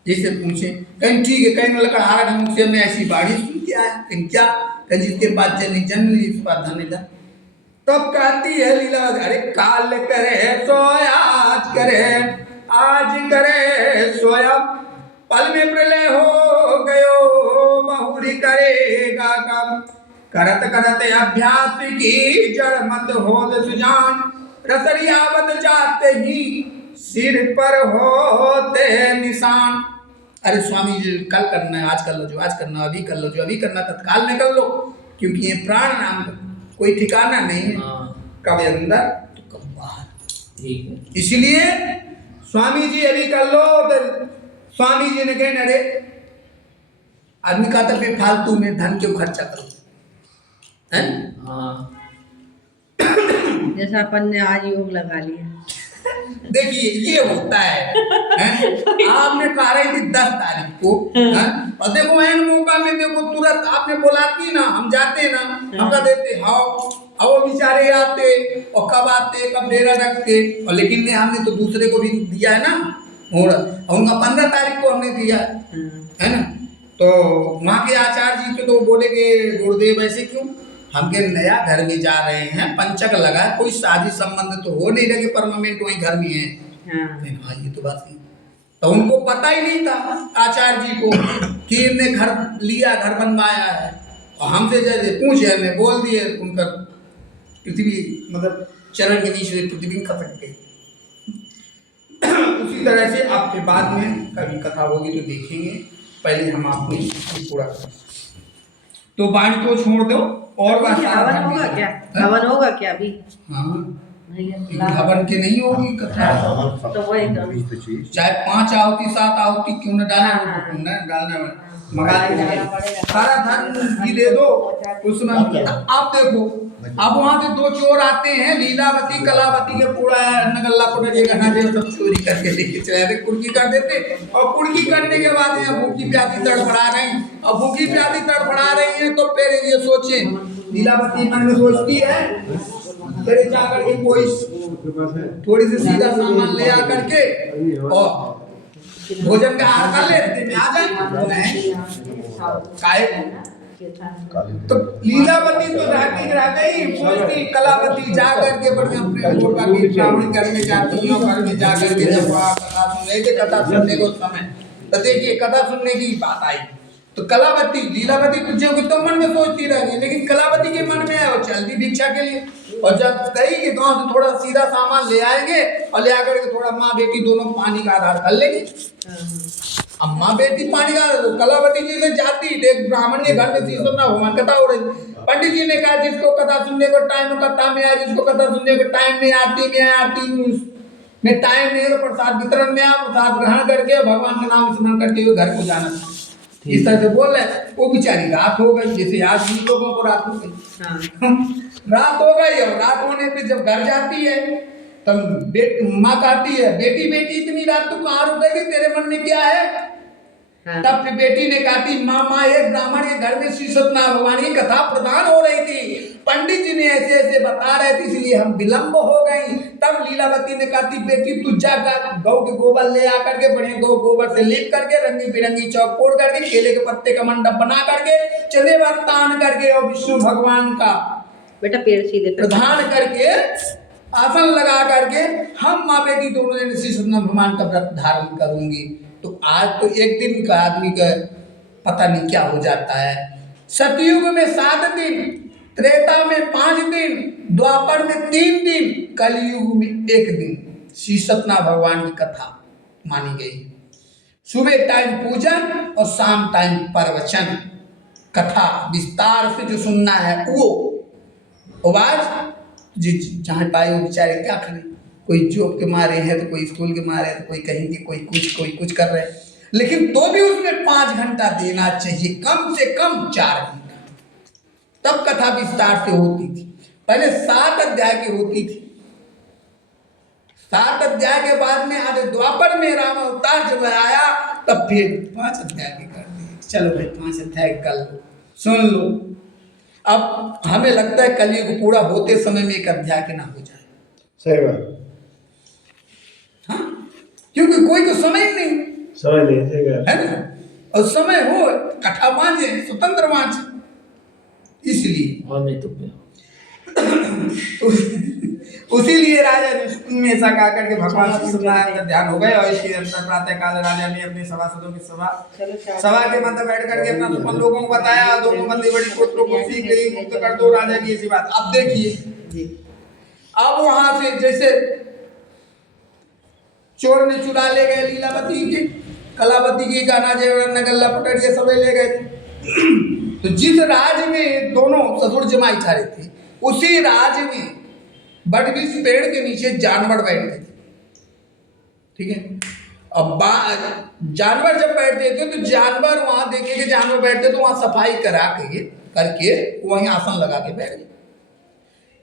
जैसे पूछे, कहीं ठीक है, कहीं लकड़हारा ढंग से हमने ऐसी बाड़ी सुन के आया, कहीं क्या, कहीं जिसके बाद जन्म ली इस पर धन ला। तब कहती है लीला, अरे काल करे सोया आज करे सोया, पल में प्रलय हो गयो बहुरी करेगा कब, करत करत अभ्यास की जड़ मत होद सुजान, रसरियावत जाते ही सिर पर होते निशान। अरे स्वामी जी कल करना है, आज कर लो, जो आज करना अभी कर लो, जो अभी करना तत्काल में कर लो, क्योंकि ये प्राण नाम का कोई ठिकाना नहीं है, कब अंदर तो कब बाहर। इसलिए स्वामी जी अभी कर लो। तो स्वामी जी ने कहा अरे आदमी का तो बेफालतू में धन क्यों खर्चा करो, है? जैसा अपन ने आज योग लगा लिया। देखिए ये होता है? आपने कहा रही थी 10 तारीख को, और देखो एन मौका में देखो तुरंत आपने बोलाती ना, हम जाते ना, हम कह देते हाँ, और वो बेचारे आते और कब आते कब डेरा रखते, और लेकिन हमने तो दूसरे को भी दिया है ना मुहूर्त, और उनका 15 तारीख को हमने दिया है ना। तो वहाँ के आचार्य जी के तो बोले कि गुरुदेव ऐसे क्यों, हम के नया घर में जा रहे हैं, पंचक लगा, कोई शादी संबंध तो हो नहीं रहे, परमानेंट वही घर में है। हाँ ये तो बात नहीं। तो उनको पता ही नहीं था आचार्य जी को कि इनने घर लिया, घर बनवाया है, और हमसे जैसे पूछे हमने बोल दिए, उनका पृथ्वी मतलब चरण के नीचे पृथ्वी खसक गई। उसी तरह से आपके बाद में कभी कथा होगी तो देखेंगे, पहले हम आपको पूरा तो वाणी को छोड़ दो। और हवन होगा क्या? हवन होगा क्या अभी? हाँ हवन के नहीं होगी कथा, तो वही चाहे 5 आहुति 7 आहुति क्यों न डालना मंगा सारा धन भी दे दो उसमें। आप देखो अब वहाँ से 2 चोर आते हैं, लीलावती कलावती के पूरा नगल्ला सब चोरी करके लेके चले, कुर्की कर देते, और कुर्की करने के बाद यहाँ भूखी प्यासी तड़फड़ा रही, और भूखी प्यासी तड़फड़ा रही है। तो फिर ये सोचे लीलावती मन में सोचती है फिर जाकर के कोई थोड़ी सी सीधा सामान ले आकर के और भोजन का आहार कर लेते में आ जाए काहे। तो लीलावती तो रह गई, सोचती कलावती जा करके बड़े अपने मुर्गा की श्रावणी करने जाती है, घर में जा करके जब कथा सुनने को समय, तो देखिए कथा सुनने की बात आई, तो कलावती लीलावती तुझे तो मन में सोचती रह गई, लेकिन कलावती के मन में है वो चलती भिक्षा के लिए, और जब कही कि गाँव से थोड़ा सीधा सामान ले आएंगे और ले आकर के थोड़ा माँ बेटी दोनों पानी का आधार कर लेंगे। अब माँ बेटी पानी का कलावती जी ने जाती एक ब्राह्मण के घर में शीशो में भगवान कथा हो रही, पंडित जी ने कहा जिसको कथा सुनने को टाइम कथा में आए, जिसको कथा सुनने को टाइम में आरती में टाइम नहीं है, प्रसाद वितरण में आप प्रसाद ग्रहण करके भगवान का नाम स्मरण करते हुए घर को जाना। इस तरह से बोल रहे हैं। वो बेचारी रात हो गई, जैसे आज हम लोगों को रात हो गई। हाँ रात हो गई और रात होने पे जब घर जाती है तब माँ कहती है, बेटी बेटी इतनी रात तू कहाँ रुक गई, तेरे मन में क्या है? हाँ तब फिर बेटी ने कहा थी, माँ एक ब्राह्मण के घर में श्री सत्यनारायण भगवान की कथा प्रदान हो रही थी, पंडित जी ने ऐसे ऐसे बता रहे थे, इसलिए हम विलंब हो गई। तब लीलावती ने कहा थी, बेटी तू जाकर गौ के गोबर ले आकर के, बढ़िया गौ गोबर से लीप करके, रंगी बिरंगी चौक फोड़ करके, केले के पत्ते का मंडप बना करके, चंदे पर तान करके और विष्णु भगवान का बेटा पेड़ सीधे कर। प्रधान करके आसन लगा करके हम माँ बेटी दोनों ने श्री सत्यनारायण भगवान का व्रत धारण करूंगी। तो आज तो एक दिन का आदमी का पता नहीं क्या हो जाता है। सतयुग में 7 दिन, त्रेता में 5 दिन, द्वापर में 3 दिन, कलयुग में 1 दिन श्री सत्यनारायण भगवान की कथा मानी गई। सुबह टाइम पूजन और शाम टाइम प्रवचन, कथा विस्तार से जो सुनना है वो आज जी जहाँ पाए वो बेचारे क्या करें, कोई जॉब के मारे हैं तो कोई स्कूल के मारे हैं तो कोई कहीं के कोई कुछ कर रहे हैं, लेकिन तो भी उसमें 5 घंटा देना चाहिए, कम से कम 4 घंटा, तब कथा विस्तार से होती थी। पहले 7 अध्याय की होती थी, 7 अध्याय के बाद में आज द्वापर में राम अवतार जब आया तब फिर 5 अध्याय के कर दिए। चलो भाई 5 अध्याय कर लो, सुन लो। अब हमें लगता है कलयुग पूरा होते समय में 1 अध्याय के ना हो जाए। सही बात। हाँ, क्योंकि कोई तो समय ही नहीं समझ नहीं सही बात है ना, और समय हो कथा वांचे स्वतंत्र वांचे, इसलिए और नहीं तो क्या। उसीलिए राजा ने ऐसा कहा करके भगवान श्री सत्यनारायण का ध्यान हो गए। और इसके अंतर प्रातः काल राजा ने अपने सभासदों की सभा के मध्य बैठ करके अपना सुपन लोगों को बताया, दोनों बंदी बड़ी पुत्रों को सीख गई, मुक्त कर दो राजा की ऐसी बात। अब देखिए, अब वहां से जैसे चोर ने चुरा ले गए लीलावती की, कलावती की, गाना जेवर नगल्ला पटरिया सब ले गए थे। तो जिस राज में दोनों ससुर जमाई ठहरे थे, उसी राज में बटवृक्ष पेड़ के नीचे जानवर बैठते थे। ठीक है, अब जानवर जब बैठते थे तो जानवर वहां देखे कि जानवर बैठते तो वहां सफाई करा करके वहीं आसन लगा के बैठ गए।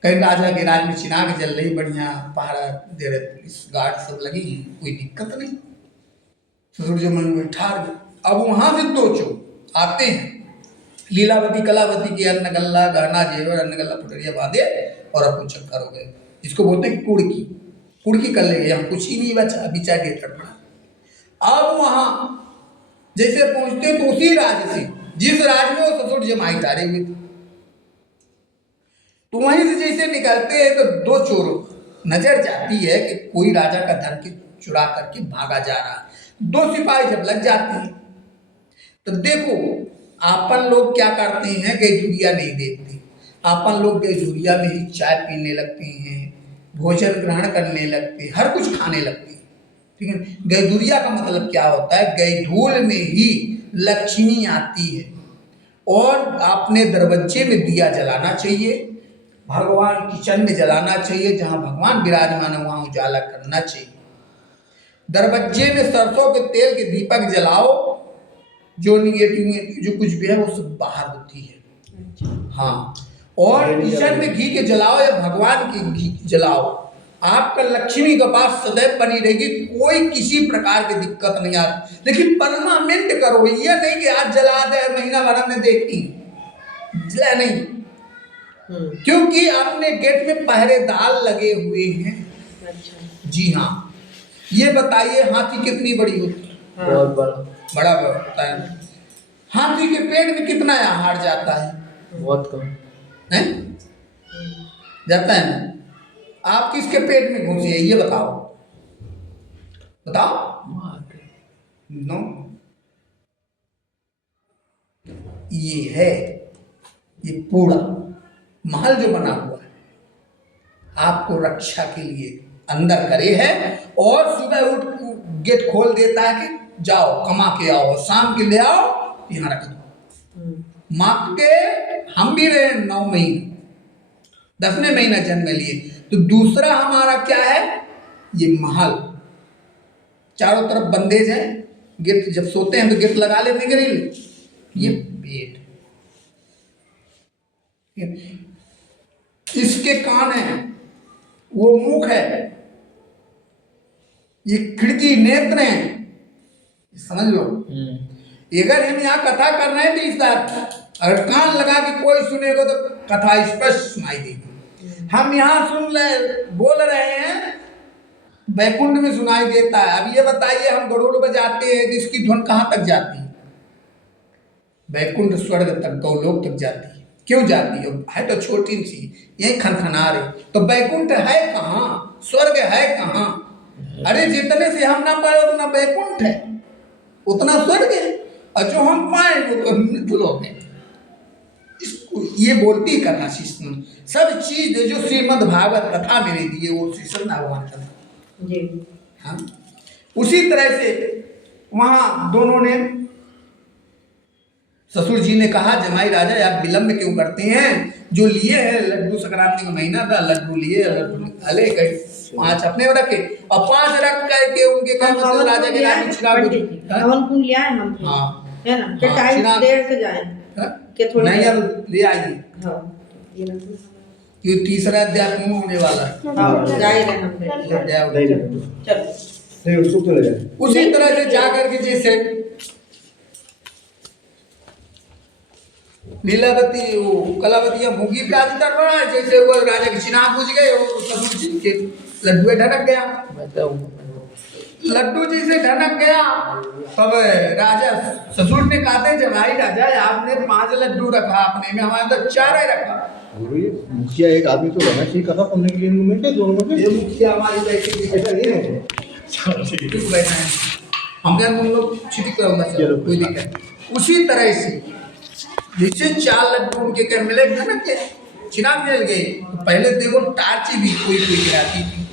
कहीं राजा के राज में चिनाग जल रही, बढ़िया पहरा दे रहे, पुलिस गार्ड सब लगी, कोई दिक्कत नहीं, ससुर जमाई में ठार गए। अब वहां से 2 चोर आते हैं, लीलावती कलावती की अन्न गल्ला गहना जेवर अन्न गल्ला पटरिया बांधे और अपन चक्कर हो गए, जिसको बोलते हैं कुड़की कर ले गए, हम कुछ ही नहीं बचा, बिचा के तड़पड़ा। अब वहां जैसे पहुंचते तो उसी राज से, जिस राज में वो ससुर जमाई तारे हुए थे, तो वहीं से जैसे निकलते हैं तो 2 चोरों नजर जाती है कि कोई राजा का धन के चुरा करके भागा जा रहा है। 2 सिपाही जब लग जाते हैं तो देखो अपन लोग क्या करते हैं, गैधुरिया नहीं देखते, अपन लोग गैधुरिया में ही चाय पीने लगते हैं, भोजन ग्रहण करने लगते हैं, हर कुछ खाने लगते हैं। ठीक है, गैधुरिया का मतलब क्या होता है, गैधूल में ही लक्ष्मी आती है और अपने दरवाजे में दिया जलाना चाहिए, भगवान किचन में जलाना चाहिए, जहाँ भगवान विराजमान है वहाँ उजाला करना चाहिए। दरवाजे में सरसों के तेल के दीपक जलाओ, जो निगेटिव जो कुछ भी है वो सब बाहर होती है। हाँ, और किचन में घी के जलाओ या भगवान के घी जलाओ, आपका लक्ष्मी के पास सदैव बनी रहेगी, कोई किसी प्रकार की दिक्कत नहीं आती। लेकिन परमानेंट करो, ये नहीं कि आज जला दे महीना भर हमने देखी जला नहीं, क्योंकि अपने गेट में पहरेदार लगे हुए हैं। जी हाँ, ये बताइए हाथी कितनी बड़ी होती है? बहुत बड़ा होता है। हाथी के पेट में कितना आहार जाता है? बहुत कम है? जाता है ना? आप किसके पेट में घुसे ये बताओ, नो, ये है, ये पूरा महल जो बना हुआ है आपको रक्षा के लिए अंदर करे है, और सुबह उठ गेट खोल देता है कि जाओ कमा के आओ, शाम के ले आओ यहाँ रख दो। माँ के हम भी रहे 9 महीने, 10वें महीना जन्म लिए। तो दूसरा हमारा क्या है, ये महल, चारों तरफ बंदेज है, गेट जब सोते हैं तो गेट लगा लेते हैं कि नहीं, ये पेट, इसके कान है, वो मुख है, ये खिड़की नेत्र है, समझ लो। अगर हम यहाँ कथा कर रहे हैं तो इसका अगर कान लगा के कोई सुनेगा तो कथा स्पष्ट सुनाई देगी। हम यहाँ सुन रहे बोल रहे हैं, बैकुंठ में सुनाई देता है। अब ये बताइए, हम गरुड़ बजाते हैं तो इसकी धुन कहाँ तक जाती है? बैकुंठ स्वर्ग तक, गौलोक तक जाती है। क्यों जाती है तो छोटी सी, यही खनखना रही। तो बैकुंठ है कहाँ, स्वर्ग है कहाँ? अरे जितने से हम ना पाए उतना बैकुंठ है, उतना स्वर्ग है, और जो हम पाए वो तो मृतलोक है। इसको ये बोलती कथा शिष्ण, सब चीज जो श्रीमद् भागवत कथा मेरे दिए वो श्री सत्य भगवान कथा। हाँ, उसी तरह से वहां दोनों ने, ससुर जी ने कहा जमाई राजा आप विलंब क्यों करते हैं? जो लिए हैं, लड्डू संक्रांति का महीना था, लड्डू लिए, लड्डू निकाले गए, 5 अपने रखे और 5 रख करके उनके घर में राजा के नाम चिराग हवन कुंड ले आए हम। हाँ है ना, के टाइम देर से जाए के थोड़ी नहीं, अब ले आइए। हाँ, ये तीसरा अध्याय पूर्ण होने वाला है। हाँ, जाए रहे हम। चलो उसी तरह से जाकर के जैसे लीलावती वो कलावती मूंगी प्याज कर रहा है, जैसे वो राजा के चिनाब बुझ गए और ससुर जी के लड्डू ढनक गया। लड्डू जी से ढनक गया, तब राजा ससुर ने कहा थे जमाई राजा आपने 5 लड्डू रखा अपने में, हमारे तो 4 ही रखा। मुखिया एक आदमी तो रहना चाहिए कथा सुनने के लिए, में दोनों में। ये मुखिया हमारी बैठी ऐसा नहीं है, चुप बैठा है, हम क्या तुम लोग छिटिक करोगा, चलो कोई दिक्कत। उसी तरह से जैसे 4 लड्डू उनके घर मिले ढनक के चिराग मिल गए। तो पहले देखो टार्च भी कोई कोई गिराती थी,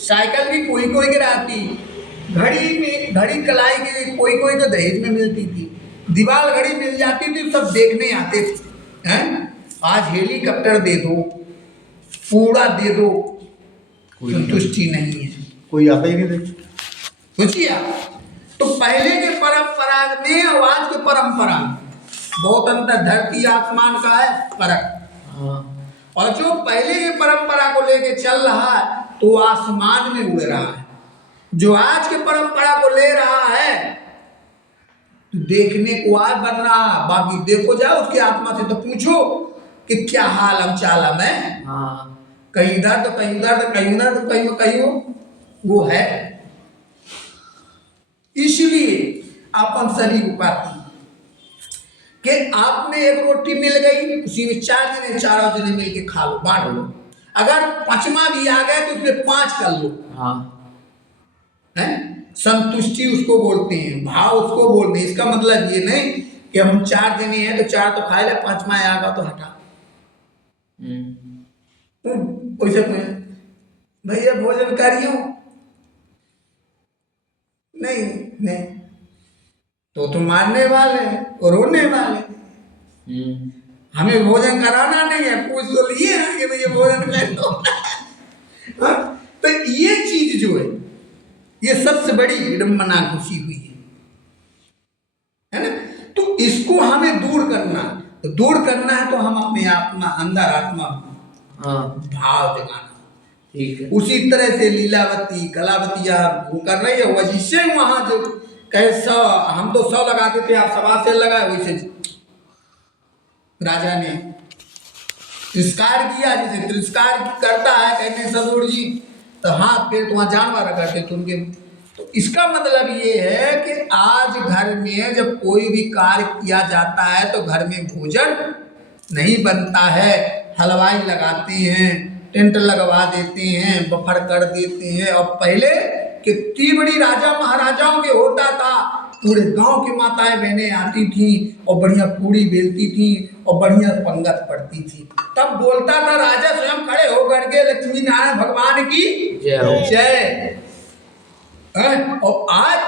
साइकिल भी कोई कोई गिराती, घड़ी में घड़ी कलाई की कोई कोई तो दहेज में मिलती थी, दीवार घड़ी मिल जाती थी, सब देखने आते थे। हैं आज हेलीकॉप्टर दे दो, पूरा दे दो, संतुष्टि नहीं है, कोई आता ही नहीं देख। सोचिए तो पहले के परंपरा में और आज के परंपरा में बहुत अंतर, धरती आसमान का है फर्क। और जो पहले की परंपरा को लेके चल रहा है तो आसमान में उड़ रहा है, जो आज के परंपरा को ले रहा है तो देखने को आज बन रहा है। बाकी देखो जाओ उसकी आत्मा से तो पूछो कि क्या हाल हम चाला में, कहीं इधर तो कहीं उधर तो कहीं उधर तो कहीं कहीं वो है। इसलिए अपन शरीर उपाती कि आपने एक रोटी मिल गई, उसी में 4 जने, चारों जने मिल के खा लो, बांट लो। अगर 5वां भी आ गया तो उसमें 5 कर लो। है संतुष्टि उसको बोलते हैं, भाव उसको बोलते हैं। इसका मतलब ये नहीं कि हम 4 जने हैं तो 4 तो खा ले, 5वां आएगा तो हटा। वैसे भैया भोजन करियो, नहीं तो तुम मारने वाले और रोने वाले। हमें भोजन कराना नहीं है, पूछ तो लिए हैं कि भैया भोजन कर दो। तो ये चीज जो है ये सबसे बड़ी विडंबना घुसी हुई है ना। तो इसको हमें दूर करना, तो दूर करना है तो हम अपने आत्मा अंदर आत्मा भाव जगाना। ठीक है। उसी तरह से लीलावती कलावतिया वो कर रही है, वजह से वहां जो कहे 100, हम तो 100 लगाते थे, आप 100 से लगाए। वैसे राजा ने तिरस्कार किया, जैसे तिरस्कार करता है कहते ससुर जी तो हाथ पैर तो वहाँ जानवर करते थे उनके। तो इसका मतलब ये है कि आज घर में जब कोई भी कार्य किया जाता है तो घर में भोजन नहीं बनता है, हलवाई लगाते हैं, टेंट लगवा देते हैं, बफर कर देते हैं। और पहले कितनी बड़ी राजा महाराजाओं के होता था, पूरे गांव की माताएं बहनें आती थी और बढ़िया पूड़ी बेलती थी और बढ़िया पंगत पड़ती थी। तब बोलता था राजा स्वयं खड़े होकर के लक्ष्मी नारायण भगवान की जय। और आज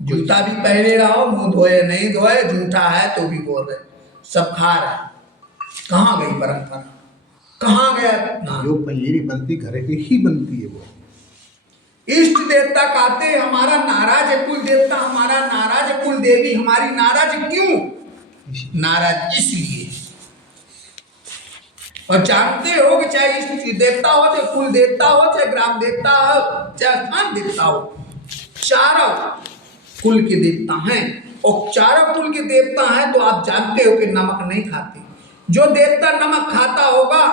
जूता भी पहने रहो, मुंह धोए नहीं धोए, जूठा है तो भी बोल रहे, सब खा रहे। कहाँ गई परंपरा, कहाँ गया? जो पनीरी बनती घर की ही बनती है वो। इष्ट देवता कहते हैं हमारा नाराज है कुल देवता, हमारा नाराज है कुल देवी हमारी नाराज है। क्यों नाराज? इसलिए। और जानते हो कि चाहे इष्ट देवता हो, चाहे कुल देवता हो, चाहे ग्राम देवता हो, चाहे स्थान देवता हो, चारों कुल के देवता हैं। और चारों कुल के देवता हैं तो आप जानते हो कि नमक नहीं खाते। जो देवता नमक खाता होगा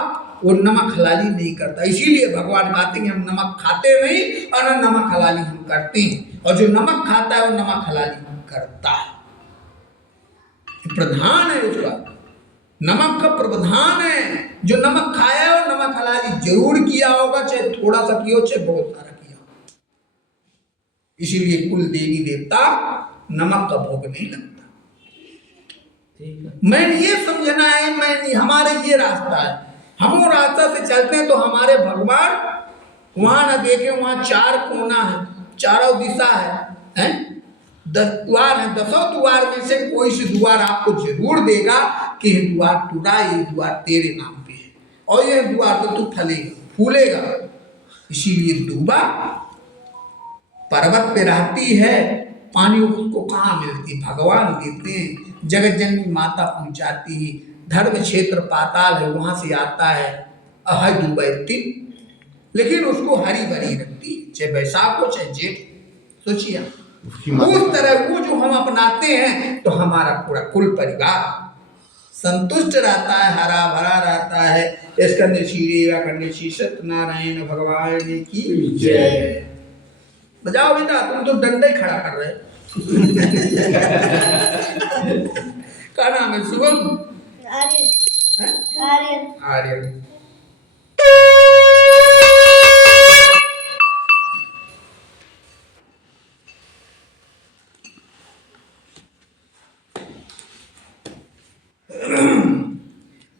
वो नमक हलाली नहीं करता। इसीलिए भगवान कहते हैं हम नमक खाते नहीं और नमक हलाली हम करते हैं। और जो नमक खाता है वो नमक हलाली करता है। प्रधान है उसका, नमक का प्रधान है। जो नमक खाया है वो नमक हलाली जरूर किया होगा, चाहे थोड़ा सा किया हो चाहे बहुत सारा किया हो। इसीलिए कुल देवी देवता नमक का भोग नहीं लगता। मैंने ये समझना है, मैं हमारे ये रास्ता है, हम वो रास्ता से चलते हैं तो हमारे भगवान वहां ना देखे, वहां चार कोना है, चारों दिशा है 10 द्वार है। 10 द्वार में से कोई से द्वार आपको जरूर देगा कि ये द्वार टूटा, ये द्वार तेरे नाम पे है और ये द्वार तो तू फलेगा फूलेगा। इसीलिए दूबा पर्वत पे रहती है, पानी उसको कहाँ मिलती? भगवान देते हैं। जगत जननी माता पहुंचाती है। धर्म क्षेत्र पाताल है, वहां से आता है अहय दुबैती, लेकिन उसको हरी भरी रखती, चाहे बैसाख हो चाहे जेठ। सोचिए उस तरह वो जो हम अपनाते हैं तो हमारा पूरा कुल परिवार संतुष्ट रहता है, हरा भरा रहता है। स्कंद श्री श्री सत्यनारायण भगवान की जय। बजाओ बेटा, तुम तो डंडे खड़ा कर रहे। क्या नाम है? शुभम? आर्यन। आर्यन।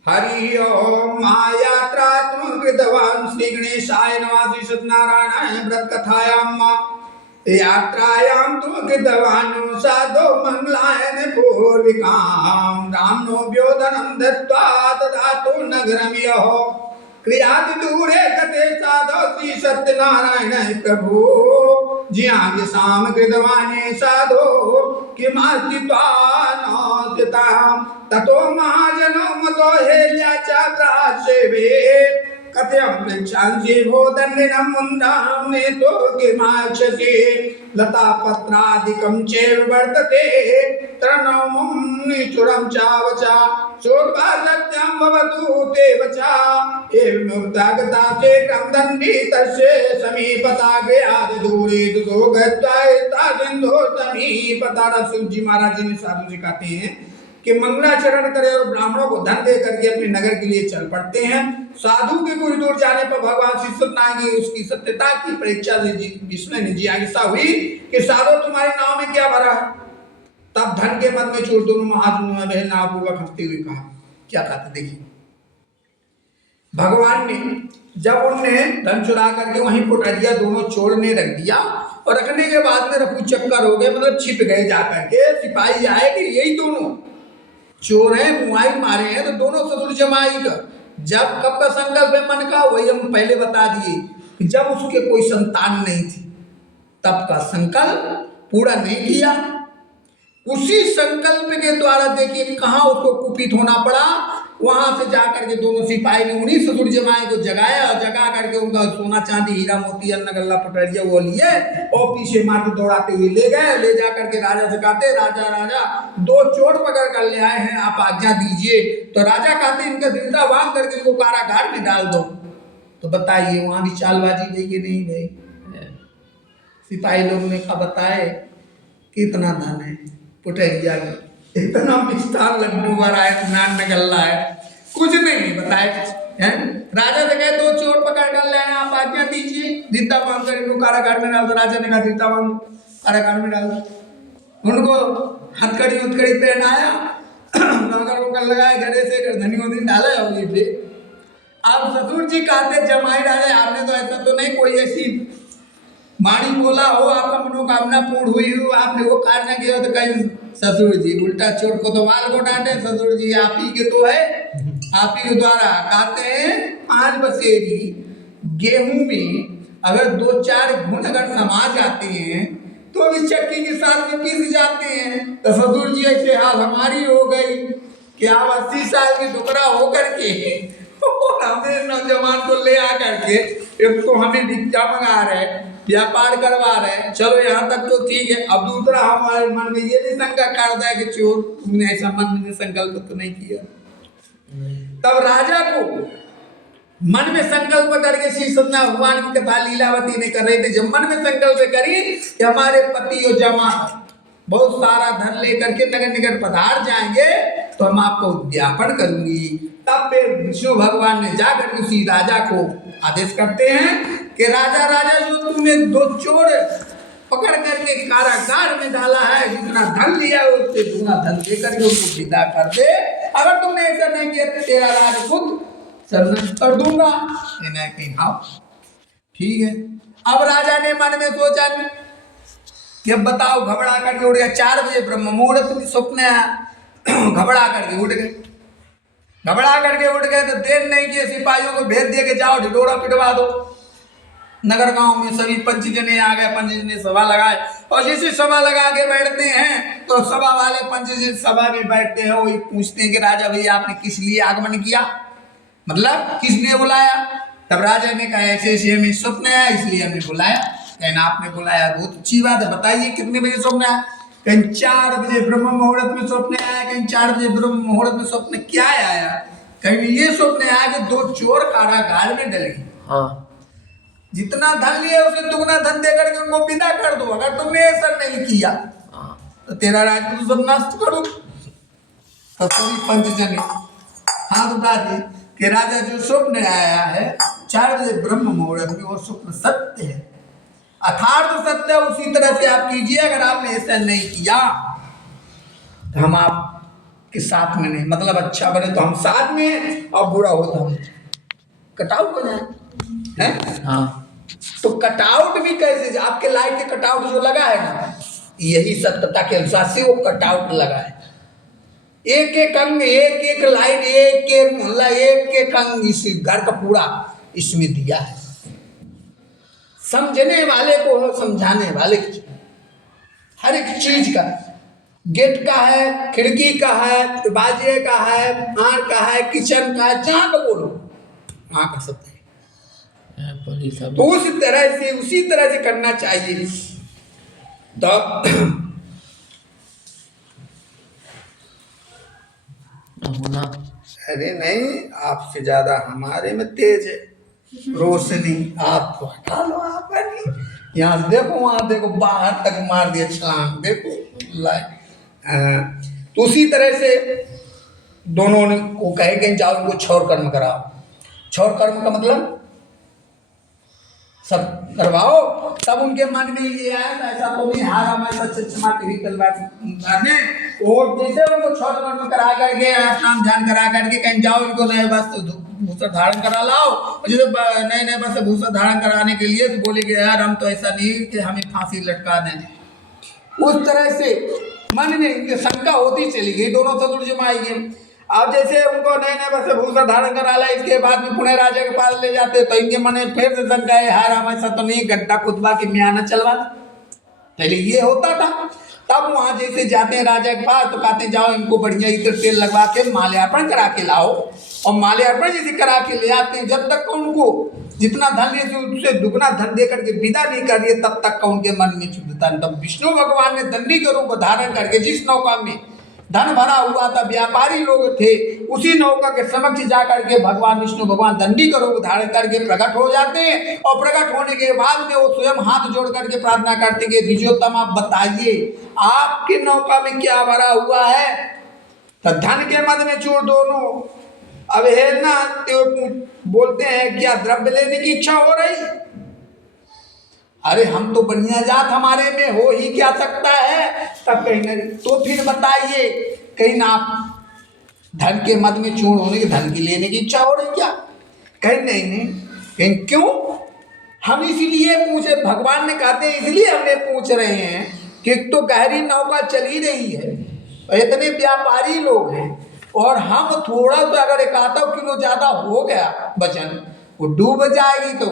हरि ओम। महायात्रा तुम कृतवान श्री गणेशाय नमः। श्री सत्यनारायण व्रत कथायां यात्रायां तुम कृतवान साधो मंगलायन पूर्विकां रामनो व्योधनं दत्त्वा ददातु नगरं यः क्रियाति दूरे गते साधो श्री सत्यनारायण प्रभु ज्ञान साम कृतवाने साधो किमास्तित्वानोदितां ततो महाजनो मतो हेल्या सेवे कथयं पृच्छांसि भोदन्निनं मुन्दां नेतो किमाक्षसे लता पत्रादिकं चैव वर्तते तृणमं निचुरं चावचा शोर्वा सत्यं भवतु ते वचा एवमुक्तागता चेकं दण्डितस्य समीपता गयाद दूरे दुदो गत्वा सिंधो समीपता। रसूल जी महाराज जी ने साधु जी कहते हैं कि मंगलाचरण करे और ब्राह्मणों को धन दे करके अपने नगर के लिए चल पड़ते हैं। साधु के कुछ दूर जाने पर भगवान श्री सत्यनारायण की उसकी सत्यता की परीक्षा से जिसमें जिज्ञासा हुई कि साधु तुम्हारे नाव में क्या भरा है? तब धन के मद में चोर दोनों महाजनों में बहनापूर्वक हंसते हुए कहा, क्या कहते देखिए। भगवान ने जब उनने धन चुरा करके वहीं पुटरिया दोनों चोर ने रख दिया और रखने के बाद में रफू चक्कर हो गए, मतलब छिप गए जाकर के। सिपाही आए कि यही दोनों चोर हैं, मुआई मारे हैं, तो दोनों ससुर जमाई का जब कब का संकल्प है मन का, वही हम पहले बता दिए कि जब उसके कोई संतान नहीं थी तब का संकल्प पूरा नहीं किया। उसी संकल्प के द्वारा देखिए कहाँ उसको कुपित होना पड़ा। वहां से जाकर के दोनों सिपाही ने उन्हीं ससुर जमाई को जगाया और जगा करके उनका सोना चांदी हीरा मोती अन्न गल्ला पटरिया वो लिए और पीछे माथे दौड़ाते हुए ले गए। ले जा करके राजा से कहते, राजा राजा 2 चोर पकड़ कर ले आए हैं, आप आज्ञा दीजिए। तो राजा कहते इनका दिलता बांध करके इनको कारागार में डाल दो। तो बताइए वहां भी चालबाजी गई कि नहीं गई? सिपाही लोग ने कहा बताए कितना धन है पुटरिया में, इतना मिष्ठान लड्डू भरा है, नान निकलना है, कुछ नहीं बताए हैं। राजा से कहे 2 चोर पकड़ कर ले आए, आप आज्ञा दीजिए। दित्ता बांध कर इनको कारागार में डाल दो। राजा ने कहा दित्ता बांध कारागार में डाल दो। उनको हथकड़ी उथकड़ी पहनाया, नौकर वोकर लगाए, घरे से धनियों दिन डाला और ये थे। अब ससुर जी कहते जमाई राजा आपने तो ऐसा तो नहीं कोई ऐसी वाणी बोला हो, आपका मनोकामना पूर्ण हुई हो, आपने वो कार्य किया हो, तो कहीं ससुर जी उल्टा चोट को तो वाल को डांटे। ससुर जी आप ही के तो है, आप ही के द्वारा कहते हैं 5 बसेरी गेहूं में अगर 2-4 घून अगर समा जाते हैं तो इस चक्की के साथ में पीस जाते हैं। तो ससुर जी ऐसे हाल हमारी हो गई कि आप 80 साल की टुकड़ा होकर के और हमें नौजवान को ले आ करके एक तो हमें भिक्षा मंगा रहे, व्यापार करवा रहे। चलो यहाँ तक तो ठीक है। अब दूसरा हमारे मन में ये भी शंका करता है कि चोर तुमने ऐसा मन में संकल्प तो नहीं किया। तब राजा को मन में संकल्प करके श्री सत्यनारायण भगवान की कथा लीलावती ने कर रहे थे। जब मन में संकल्प करी कि हमारे पति और जमा बहुत सारा धन लेकर के नगर निकट पधार जाएंगे तो हम आपको उद्यापन करूंगी। तब फिर विष्णु भगवान ने जाकर उसी राजा को आदेश करते हैं कि राजा राजा जो तुमने 2 चोर पकड़ करके कारागार में डाला है, जितना धन लिया है उससे दुगना धन देकर के उनको विदा कर दे। अगर तुमने ऐसा नहीं किया तो तेरा राज खुद सर्वनाश कर दूंगा। इन्हें कहीं हाँ ठीक है। अब राजा ने मन में सोचा कि अब बताओ, घबरा करके उठ गया। 4 बजे ब्रह्म मुहूर्त में स्वप्न आया, घबरा करके उठ गए। घबरा करके उठ गए तो देर नहीं किए, सिपाहियों को भेज दिए कि जाओ ढिढोरा पिटवा दो। नगर गांव में सभी पंच जने आ गए, पंच जने सभा लगाए और जैसे सभा लगा के बैठते हैं तो सभा वाले पंच जन सभा में बैठते हैं, वही पूछते हैं कि राजा भैया आपने किस लिए आगमन किया, मतलब किस लिए बुलाया। तब राजा ने कहा ऐसे ऐसे हमें स्वप्न आया इसलिए हमने बुलाया। कहना आपने बुलाया बहुत अच्छी बात है, बताइए कितने बजे स्वप्न आया। कहीं 4 बजे ब्रह्म मुहूर्त में स्वप्न आया, कहीं 4 बजे ब्रह्म मुहूर्त में स्वप्न क्या आया, कहीं ये स्वप्न आया कि 2 चोर कारागार में डले। हाँ जितना धन लिया उसे दुगना धन देकर के उनको विदा कर दो। अगर तुमने ऐसा नहीं किया तो तेरा राज्य सब नष्ट करो। तो सभी पंच जने हाथ उठा दिए कि राजा जो स्वप्न आया है 4 बजे ब्रह्म मुहूर्त में वो स्वप्न सत्य है, अथार्थ सत्य है। उसी तरह से आप कीजिए। अगर आपने ऐसा नहीं किया तो हम आपके साथ में नहीं, मतलब अच्छा बने तो हम साथ में और बुरा हो तो हम कटआउट हो जाए हैं। हाँ तो कटआउट भी कैसे, आपके लाइट के कटआउट जो लगा है ना, यही सत्यता के अनुसार से वो कटआउट लगा है। एक एक अंग, एक एक लाइट, एक एक मोहल्ला, एक एक अंग इस घर का पूरा इसमें दिया है। समझने वाले को हो, समझाने वाले को, हर एक चीज का, गेट का है, खिड़की का है, दरवाजे का है, आर का है, किचन का है, जहां का बोलो वहां कर सकते हैं। तो उसी तरह से करना चाहिए। तो अरे नहीं, आपसे ज्यादा हमारे में तेज है रोशनी। आप तो हटा लो, आप यहाँ से देखो वहां देखो, बाहर तक मार दिया छलांग, देखो लाइट। तो उसी तरह से दोनों ने को कहे कि जाओ इनको क्षौर कर्म कराओ। क्षौर कर्म का मतलब सब करवाओ। तब उनके मन में ये आया था ऐसा तो नहीं, हारा मैं सच चमाती हुई तलवार ने और जैसे उनको क्षौर कर्म करा करके स्नान ध्यान करा करके कहीं जाओ इनको नए वस्त्र भूषण धारण करा लाओ। जैसे नए नए वस्त्र भूषण धारण कराने के लिए तो बोले कि यार हम तो ऐसा नहीं कि हमें फांसी लटका दें। उस तरह से मन में इनकी शंका होती चली गई, दोनों ससुर जमाई गए। अब जैसे उनको नए नए वस्त्र भूषण धारण करा ला, इसके बाद में पुणे राजा के पास ले जाते तो इनके मन में फिर से शंका है, हार हम ऐसा तो नहीं गड्ढा खुदवा के म्याना चलवा। पहले ये होता था। तब वहां जैसे जाते हैं राजा के पास तो कहते जाओ इनको बढ़िया इधर तेल लगवा के माल्यार्पण करा के लाओ। और माल्यार्पण जैसे करा के ले आते हैं, जब तक उनको जितना धन लिए उससे दुगना धन दे करके विदा नहीं कर दिए तब तक का उनके मन में शुद्धता। तब विष्णु भगवान ने दंडी के रूप धारण करके जिस नौका में धन भरा हुआ था, व्यापारी लोग थे, उसी नौका के समक्ष जाकर के भगवान विष्णु भगवान दंडी का रूप धारण करके प्रकट हो जाते हैं। और प्रकट होने के बाद में वो स्वयं हाथ जोड़ करके प्रार्थना करते कि द्विजोत्तम आप बताइए आपकी नौका में क्या भरा हुआ है। तो धन के मद में चोर दोनों अब है ना, तो बोलते हैं क्या द्रव्य लेने की इच्छा हो रही। अरे हम तो बढ़िया जात, हमारे में हो ही क्या सकता है। तब कहीं नहीं तो फिर बताइए कहीं ना धन के मद में चूर्ण होने के धन की लेने की इच्छा हो रही क्या। कहीं नहीं कहीं क्यों, हम इसलिए पूछे, भगवान ने कहते हैं इसलिए हमने पूछ रहे हैं कि तो गहरी नौका चली रही है, इतने व्यापारी लोग हैं और हम थोड़ा सा अगर 1 आधा किलो ज्यादा हो गया वजन वो डूब जाएगी। तो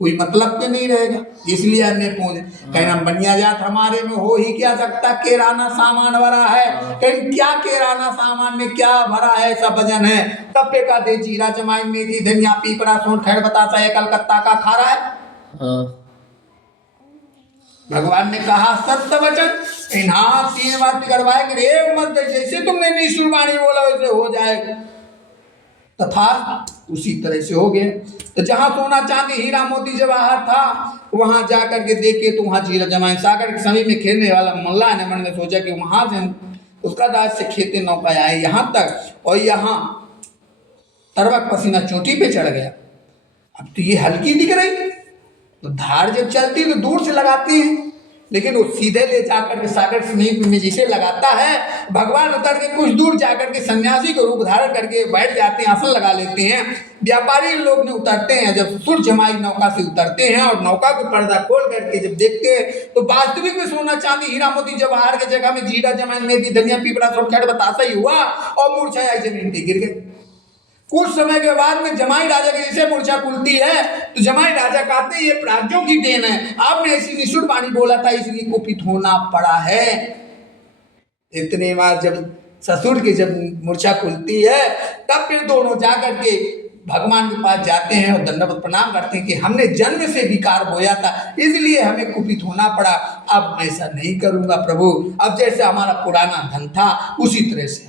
कोई मतलब के नहीं रहेगा, इसलिए हमने पूछे। कहना बनिया जात हमारे में हो ही क्या सकता, किराना सामान भरा है। कहीं क्या किराना सामान में क्या भरा है, सब वजन है। तब पे का दे जीरा जमाई मेथी धनिया पीपरा सोन खैर बतासा है कलकत्ता का खा रहा है। भगवान ने कहा सत्य वचन इन्हां 3 बार बिगड़वाएंगे रे मत, जैसे तुमने निष्ठुर वाणी बोला वैसे हो जाएगा। तथा उसी तरह से हो गए। तो जहां सोना चांदी हीरा मोती जवाहर था वहां जाकर के देखे तो वहां जीरा जमाइन सागर के समय में खेलने वाला मल्ला ने मन में सोचा कि वहां से उसका दास से खेते नौका आए यहाँ तक, और यहाँ तरवक पसीना चोटी पे चढ़ गया। अब तो ये हल्की दिख रही, तो धार जब चलती तो दूर से लगाते हैं, लेकिन वो सीधे ले जाकर के सागर समीप में जिसे लगाता है, भगवान उतर के कुछ दूर जाकर के सन्यासी को रूप धारण करके बैठ जाते हैं, आसन लगा लेते हैं। व्यापारी लोग ने उतरते हैं, जब सुर जमाई नौका से उतरते हैं और नौका को पर्दा खोल करके जब देखते हैं तो वास्तविक में सोना चांदी हीरा मोती जवाहर के जगह में जीरा जमाइन मेथी धनिया पीपरा सोन बतासा ही हुआ और मूर्छा आई जमीन पे गिर गए। कुछ समय के बाद में जमाई राजा की जैसे मूर्छा खुलती है तो जमाई राजा कहते हैं ये प्राज्ञों की देन है, आपने ऐसी निष्ठुर वाणी बोला था इसलिए कुपित होना पड़ा है। इतने बार जब ससुर की जब मूर्छा खुलती है तब फिर दोनों जाकर के भगवान के पास जाते हैं और दंडवत प्रणाम करते हैं कि हमने जन्म से विकार बोया था इसलिए हमें कुपित होना पड़ा, अब मैं ऐसा नहीं करूंगा प्रभु, अब जैसे हमारा पुराना धन था उसी तरह से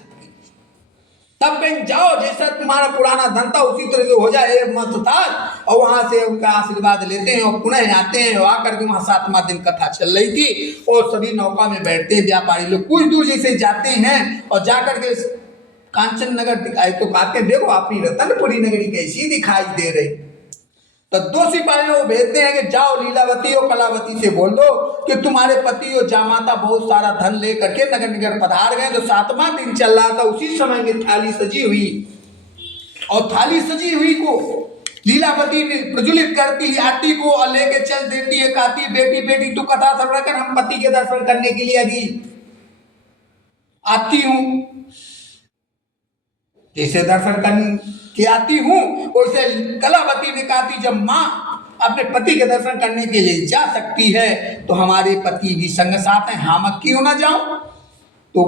तब कहीं जाओ जैसा तुम्हारा पुराना धन था उसी तरह से हो जाए मत था। और वहां से उनका आशीर्वाद लेते हैं और पुनः आते हैं। आकर के वहां 7वां दिन कथा चल रही थी और सभी नौका में बैठते हैं व्यापारी लोग। कुछ दूर जैसे जाते हैं और जाकर के कांचन नगर दिखाई तो कहते हैं देखो अपनी रतनपुरी नगरी कैसी दिखाई दे रही। तो 2 सिपाहियों को भेजते हैं कि जाओ लीलावती और कलावती से बोल दो कि तुम्हारे पति और जामाता बहुत सारा धन लेकर के नगर निगर पधार गए। तो 7वां दिन चल रहा था, उसी समय में थाली सजी हुई और थाली सजी हुई को लीलावती ने प्रज्वलित करती है आरती को और लेके चल देती है, कहती बेटी बेटी तू कथा श्रवण कर, हम पति के दर्शन करने के लिए अभी आती हूँ। जैसे दर्शन करने के आती हूँ वैसे कलावती ने कहा थी जब माँ अपने पति के दर्शन करने के लिए जा सकती है तो हमारे पति भी संग साथ हैं, हम क्यों ना जाऊं। तो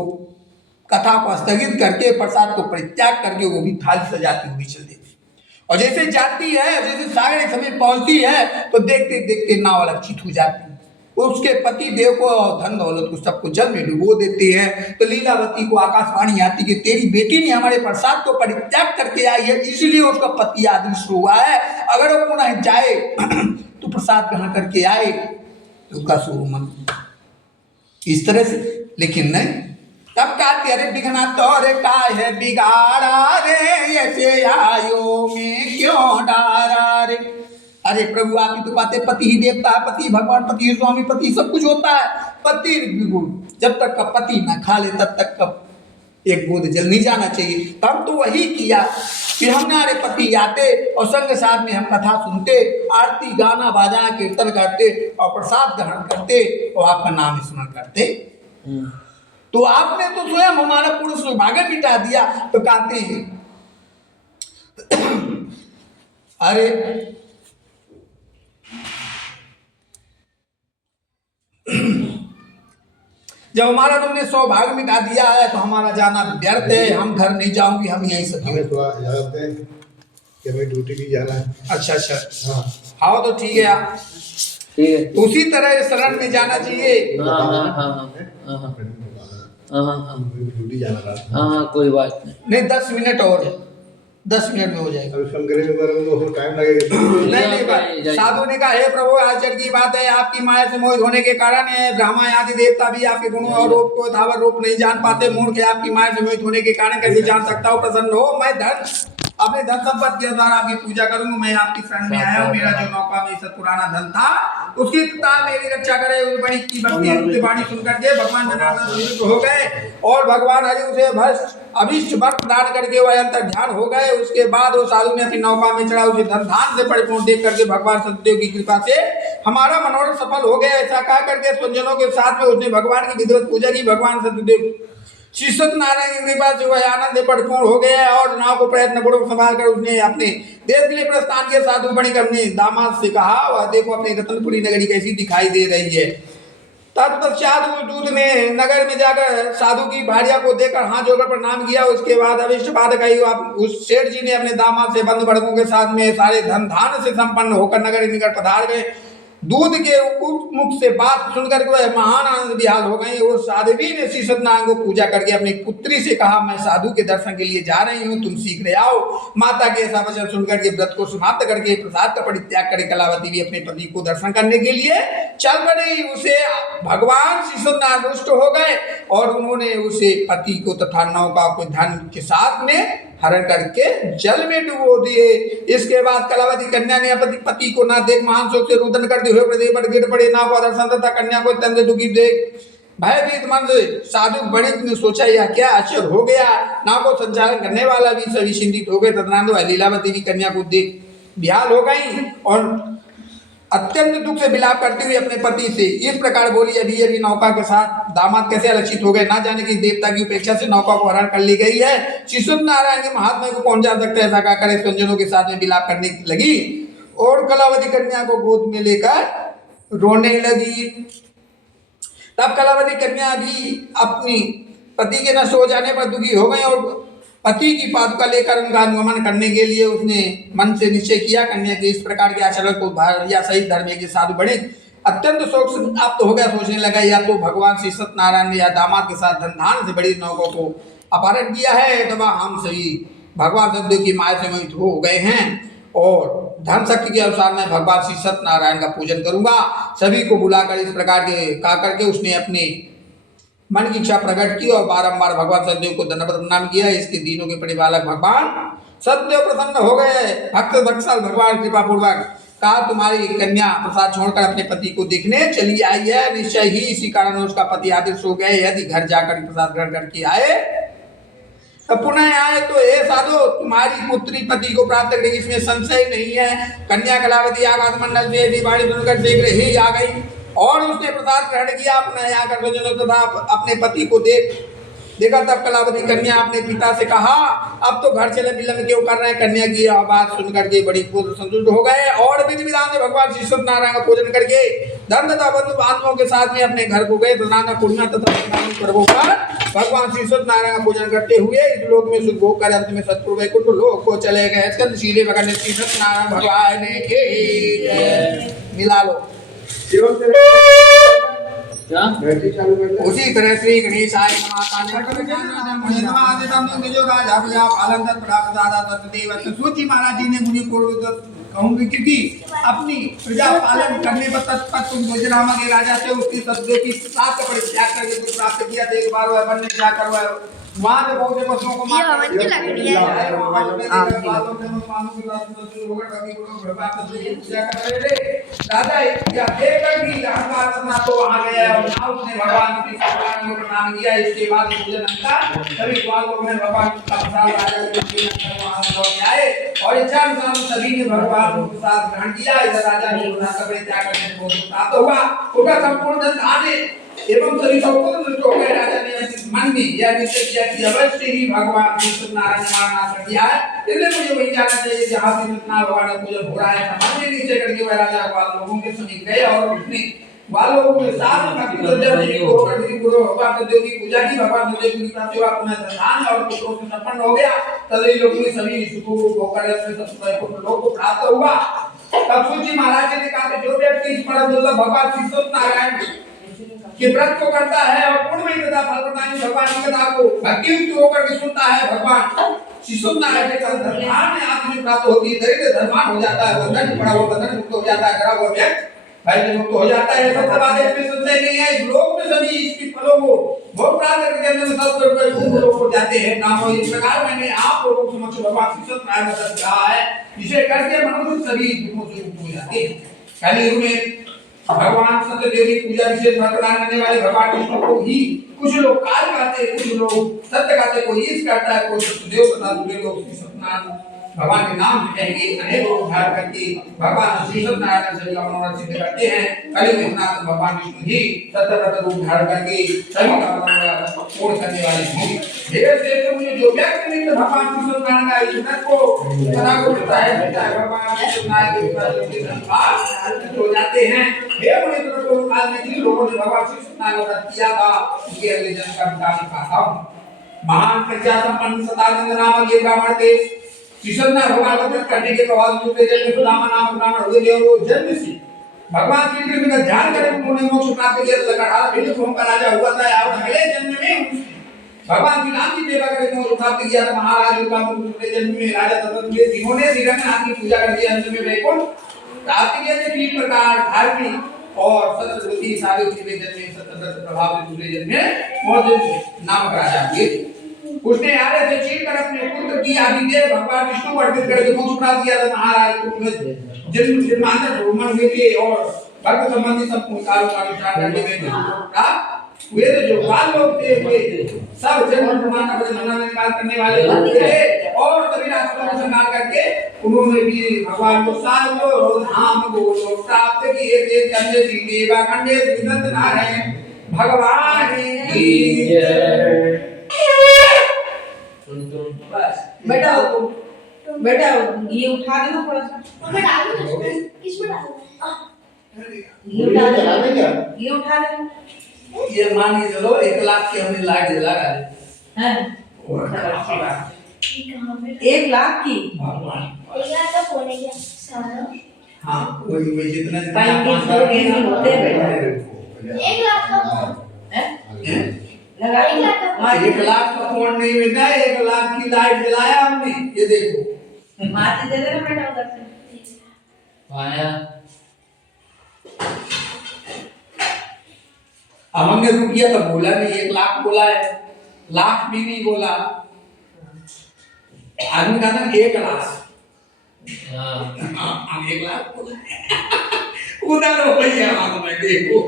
कथा को स्थगित करके प्रसाद को परित्याग करके वो भी थाली सजाती हुई चल देती और जैसे जाती है जैसे सागर के समय पहुंचती है तो देखते देखते नाव अलक्षित हो जाती है। उसके पति देव को धन दौलत को सबको जल में डुबो देते हैं। तो लीलावती को आकाशवाणी आती कि तेरी बेटी ने हमारे प्रसाद को परित्याग करके आई है इसलिए उसका पति आदृश हुआ है, अगर वो पुनः जाए तो प्रसाद ग्रहण करके आए तो उसका सुमन इस तरह से। लेकिन नहीं, तब कहते अरे बिघना तोरे का है बिगाड़ा रे, ऐसे आयो में क्यों डारा रे। अरे प्रभु आप ही तो कहते पति ही देवता है, पति भगवान, पति ही स्वामी, पति सब कुछ होता है। पति जब तक का पति ना खा ले तब तक का एक बूंद जल नहीं जाना चाहिए। तब तो वही किया फिर हमारे पति आते और संग साथ में हम कथा सुनते, आरती गाना बाजाना कीर्तन करते और प्रसाद ग्रहण करते और आपका नाम स्मरण करते। तो आपने तो स्वयं हमारा पूर्ण सौभाग्य मिटा दिया। तो कहते हैं अरे जब हमारा तुमने सौभाग्य मिटा दिया है तो हमारा जाना व्यर्थ है, हम घर नहीं जाऊंगी, हम यहीं से हमें तो इजाजत है कि हमें ड्यूटी भी जाना है। अच्छा हाँ तो ठीक है ठीक है, उसी तरह शरण में जाना चाहिए। ड्यूटी जाना था। हाँ कोई बात नहीं। 10 मिनट और 10 मिनट में हो जाएगा। अब संग्रह में तो टाइम लगेगा। नहीं भाई, साधु ने कहा हे प्रभु आश्चर्य की बात है, आपकी माया से मोहित होने के कारण ब्रह्मा आदि देवता भी आपके गुणों और रूप को धावर रूप नहीं जान पाते। मूर्ख है, आपकी माया से मोहित होने के कारण कैसे जान सकता हूँ। प्रसन्न हो, मैं धन अपने धन संपत्ति के द्वारा आपकी पूजा करूंगा। मैं आपकी शरण में आया हूँ, मेरा जो नौका में सब पुराना धन था उसकी पिता मेरी रक्षा करे। उस बड़ी की भक्ति वाणी सुनकर के भगवान जनार्दन हो गए और भगवान हरि उसे भस्ट अभिष्ट वक्त प्रदान करके वह अंतर ध्यान हो गए। उसके बाद वो साधु ने अपनी नौका में चढ़ा, उसे धन धान से परिपूर्ण देख करके भगवान सत्यदेव की कृपा से हमारा मनोरथ सफल हो गया। ऐसा कह करके स्वजनों के साथ में उसने भगवान की विधिवत पूजा की। भगवान सत्यदेव श्री सत्यनारायण की कृपा से वह आनंद परिपूर्ण हो गया और नाव को प्रयत्न पूर्वक संभाल कर उसने अपने देश के लिए प्रस्थान किया। साधु बणिक अपने दामाद से कहा, वह देखो अपनी रतनपुरी नगरी कैसी दिखाई दे रही है। तत्पश्चात उस दूत ने नगर में जाकर साधु की भार्या को देखकर हाथ जोड़कर प्रणाम किया। उसके बाद अविष्ट बात कही। उस सेठ जी ने अपने दामाद से बंधु बड़कों के साथ में सारे धन धान से संपन्न होकर नगर निकट पधार गए। दूध के मुख से बात सुनकर वह महान आनंद विहाल हो गई। वो साध्वी ने श्री सत्यनारायण को पूजा करके अपनी पुत्री से कहा, मैं साधु के दर्शन के लिए जा रही हूँ, तुम शीघ्र आओ। माता के ऐसा वचन सुनकर के व्रत को समाप्त करके प्रसाद का परित्याग करके कलावती भी अपने पति को दर्शन करने के लिए चल पड़ी। उसे भगवान श्री सत्यनारायण रुष्ट हो गए और उन्होंने उसे पति को तथा नौका को धन के साथ में हरण करके जल में डुबो दिए। इसके बाद कलावती कन्या ने अपने पति को ना देख महान शोक से रुदन करते हुए पृथ्वी पर गिर पड़े। नाव को दर्शन तथा कन्या को अत्यंत दुखी देख भयभीत मन से साधु बणिक ने सोचा, यह क्या आश्चर्य हो गया। नाव को संचालन करने वाला भी सभी चिंतित हो गए। तदनंतर लीलावती की कन्या को देख बेहाल हो गई और अत्यंत दुख से विलाप करती हुई अपने पति से इस प्रकार बोली, अभी नौका के साथ दामाद कैसे अलक्षित हो गए, ना जाने कि देवता की उपेक्षा से नौका को हरण कर ली गई है। श्री सत्यनारायण के महात्मा को कौन जान सकता है। ऐसा कहकर स्वंजनों के साथ में विलाप करने लगी और कलावती कन्या को गोद में लेकर रोने लगी। तब कलावती कन्या भी अपनी पति के नष्ट हो जाने पर दुखी हो गई और पति की पादुका लेकर उनका अनुगमन करने के लिए उसने मन से निश्चय किया। कन्या के इस प्रकार के आचरण को भार्या सहित धर्म के साधु बणिक अत्यंत शोक से प्राप्त हो गया। सोचने लगा, या तो भगवान श्री सत्यनारायण ने या दामाद के साथ धन धान से बड़ी नौकों को अपहरण किया है, अथवा हम सभी भगवान सदैव की माया से मोहित हो गए हैं और धन शक्ति के अनुसार मैं भगवान श्री सत्यनारायण का पूजन करूंगा। सभी को बुलाकर इस प्रकार के कहा करके उसने अपने मन की इच्छा प्रकट की और बारंबार भगवान सतदेव को दंडवत प्रणाम किया। इसके दिनों के परिपालक भगवान सतदेव प्रसन्न हो गए। भक्त वत्सल भगवान कृपा पूर्वक कहा, तुम्हारी कन्या प्रसाद छोड़कर अपने पति को देखने चली आई है। निश्चय ही इसी कारण उसका पति आदेश हो गए। यदि घर जाकर प्रसाद ग्रहण करके आए तब पुनः आए तो हे साधु, तुम्हारी पुत्री पति को प्राप्त करेगी, इसमें संशय नहीं है। कन्या कलावती आकाश मंडल से वाणी सुनकर शीघ्र ही आ गई और उसने प्रसाद ग्रहण किया। अपने आकर स्वजनों तथा अपने पति को देखा। तब कलावती कन्या अपने पिता से कहा, अब तो घर चले, विलंब क्यों कर रहे हैं। कन्या की बात सुनकर के बड़ी पुत्र संतुष्ट हो गए और विधि विधान से भगवान श्री सत्यनारायण का पूजन करके धन तथा बंधु बांधवों के साथ में अपने घर को गए। तदनंतर पूर्णिमा तथा पर्वों पर भगवान श्री सत्यनारायण का पूजन करते हुए इस लोक में सुख भोग कर अंत में सतपुर वैकुंठ लोक को चले गए। स्कंद शीले भगवान श्री सत्यनारायण भगवान के मिला लो। क्या उसी तरह श्री गणेशाय जो राजा प्रजा पालन सूची महाराज जी ने मुझे कहूंगी, क्योंकि अपनी प्रजा पालन करने पर तत्पर तुम गुजराम के राजा से उसकी सत्य की सात का परित्याग करके कुछ प्राप्त किया। तो एक बार वह बनने जाकर वह वहाँ पे बहुत से पशुओं को मार दादा तो वहाँ गया और उसने भगवान श्री सत्यनारायण को प्रणाम किया। इसके बाद पूजन सभी लोग ने भगवान का प्रसाद आए और इच्छा अनुसार सभी ने भगवान को प्रसाद ग्रहण किया। इधर राजा ने त्याग करने को प्राप्त हुआ। उनका संपूर्ण धन एवं सभी संपूर्ण हो गए। राजा ने मन में यह निश्चय किया कि अवश्य ही भगवान श्री सत्यनारायण का नाम किया है, इसलिए मुझे वहीं जाना चाहिए जहाँ श्री सत्यनारायण भगवान का पूजन हो रहा है। मन में निश्चय करके वह राजा वाल लोगों के समीप गए और उसने वाल लोगों के साथ भगवान सदैव की पूजा की। भगवान सदैव की कृपा से अपना धन और पुत्रों से संपन्न हो गया। सभी लोगों ने सभी सुखों को भोगकर लोगों को प्राप्त हुआ। तब सूची महाराज ने कहा, जो व्यक्ति इस परम दुर्लभ भगवान श्री सत्यनारायण के व्रत को करता है और पूर्णमयी तथा फलप्रदायी भगवान की कथा को भक्तियुक्त होकर के सुनता है, भगवान श्री सत्यनारायण के धर्मान में आत्मा प्राप्त होती है। दरिद्र धर्मान हो जाता है, बंधन पड़ा हुआ बंधन मुक्त हो जाता है, गड़ा हुआ व्यक्ति भय से मुक्त हो जाता है। सब बात इसमें संशय नहीं है। इस लोक में सभी इसकी फलों को भोग प्राप्त करके अंदर में सब लोग को जाते हैं। नाम इस प्रकार मैंने आप लोगों के समक्ष भगवान श्री सत्यनारायण का सत्य कहा है, जिसे करके मनुष्य सभी दुखों से मुक्त हो जाते हैं। कल युग में भगवान सत्यदेव की पूजा विशेष प्रदान करने वाले भगवान कृष्ण को ही कुछ लोग काल गाते, कुछ लोग सत्य गाते, कोई ईश करता है, कोई सत्यदेव तथा दूसरे लोग श्री सत्यनारायण भगवान के नाम कहेंगे अनेक रूप धारण करके भगवान श्री सत्यनारायण सभी का मनोरथ सिद्ध करते हैं। कलयुग में सनातन भगवान विष्णु जी सत्तर रूप धारण करके सभी का मनोरथ पूर्ण करने वाले हैं। धीरे से मुझे जो व्यक्ति मित्र भगवान श्री सत्यनारायण का इस को सदा को मिलता है भगवान श्री सत्यनारायण के संस्कार हो जाते हैं। हे मुझे तो काल में जिन लोगों ने भगवान श्री सत्यनारायण का व्रत किया था उनके अगले जन्म का विधान कहता हूँ। महान प्रजा संपन्न सतानंद नामक ये ब्राह्मण थे। कृष्ण भगवान का व्रत करने के बाद दूसरे जन्म में सुदामा नाम ब्राह्मण हुए थे और वो जन्म से भगवान श्री कृष्ण का ध्यान करके उन्होंने मोक्ष प्राप्त किया। लकड़हारा भिन्न भूमि का राजा हुआ था और अगले जन्म में भगवान श्री राम की सेवा करके मोक्ष प्राप्त किया था। महाराज का दूसरे जन्म में राजा दशरथ हुए। तीनों ने रंगनाथ की पूजा कर दी। अंत में वैकुंठ प्राप्त किया थे। तीन प्रकार धार्मिक और सतस्वती सावित्री में जन्मे सतत प्रभाव से दूसरे जन्म में मौजूद नामक राजा हुए। उसने आरे से चीरकर अपने पुत्र की आदिदेव भगवान विष्णु को अर्पित करके मोक्ष प्राप्त किया था। महाराज को जन्मांतर भ्रमण हुए थे और भक्त संबंधी सब कालों का विचार करने में हुए थे। जो बाल लोग थे वे सब जन्म प्रमाण का निकाल करने वाले थे और सभी राष्ट्रों का संहार करके उन्होंने भी भगवान को सालो धाम को प्राप्त किए थे। चंद्र सिंह देवा खंडे विनंद नारायण भगवान की जय। बेटा बेटा ये उठा देना थोड़ा सा। इसमें डालो। ये उठा देना। ये उठा देना। ये मान के चलो 1 लाख की हमने लाइट जला रहा है। 1 लाख की भगवान तो फोने क्या सारा। हाँ वही जितना होते हैं 1 लाख का फोन हैं लगा 1 लाख का 1 लाख का फोन नहीं बेटा 1 लाख की लाइट जलाया हमने। ये देखो माती दे देना बेटा उधर से आया। अब हमने रुपया तो बोला नहीं 1 लाख बोला है। लाख भी नहीं बोला। आदमी का ना 1 लाख हम 1 लाख बोला उधर रुपया मैं देखो।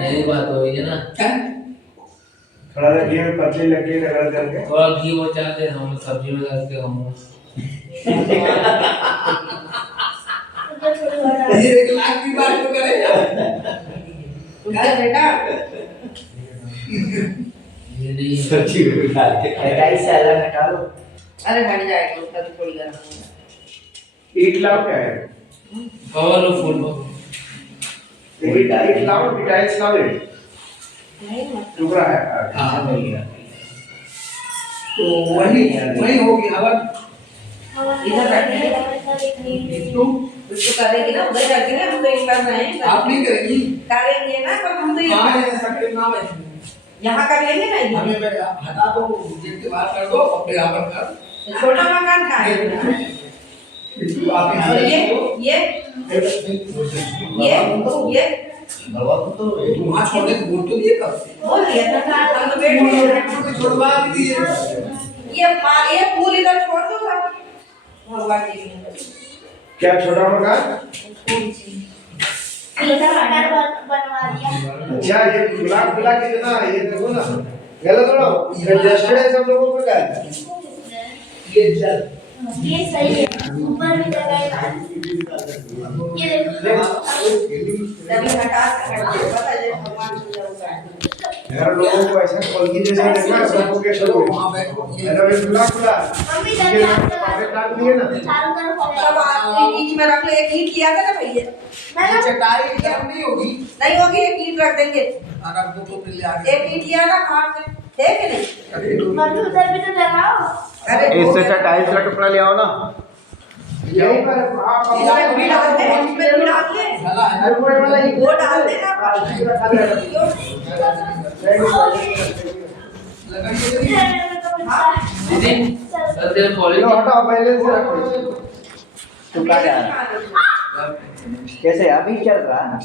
नई बात हो गई है ना। थोड़ा सा घी में पतली लगी रगड़ करके थोड़ा घी बचा दे हम सब्जी में डाल के हम ये 1 लाख की बात तो करेगा बेटा। ये नहीं सब्जी में डाल के 28 साल हटा लो। अरे हट जाएगा उसका तो थोड़ी गर्म होगा। 1 लाख क्या है? कवर फुल 1 लाख डिटाइल्स ना ले नहीं मत टुकड़ा है। हाँ तो वही होगी। अब इधर बैठे उसको करेंगे ना उधर जाके ना हम तो ये कर रहे हैं। आप नहीं करेंगी करेंगे ना पर हम तो हाँ सकते ना बैठे यहाँ कर लेंगे ना ये। हमें हटा दो जिनके बात कर दो और फिर आप कर छोटा मकान का है आप और ये वहाँ छोड़ने को बोल तो दिए कब से बोल दिया था हम तो बैठ गए। छोड़वा भी दिए। ये फूल इधर छोड़ दो सब भगवान जी के क्या छोटा मकान? बनवा दिया। अच्छा ये गुलाब गुला के ना ये देखो ना गलत हो कंजेस्टेड है सब लोगों को। क्या ये जल ये सही है ऊपर भी लगाएगा। ये देखो तभी हटा सकते पता है भगवान पूजा होता है। यार लोगों को ऐसा कलगी जैसा देखना सबको के सब वहाँ बैठो ये ना गुलाब गुला हम भी ये पाकेट डाल दिए ना चारों तरफ सब आप बीच में रख लो। एक ईंट किया था ना भैया मैं चटाई गर्म नहीं होगी। नहीं होगी एक ईंट रख देंगे। अगर दो तो ले आगे एक ईंट किया ना खाट में है कि नहीं। मम्मी उधर भी तो जलाओ। अरे इससे अच्छा टाइल्स का टुकड़ा ले आओ ना। यही पर आप इसमें भी डाल दे इसमें भी डाल दे चला है हर कोई वाला ही वो डाल देना। दीदी सर तेरे कॉलेज लो हटाओ पहले से रखो। कैसे अभी चल रहा है ना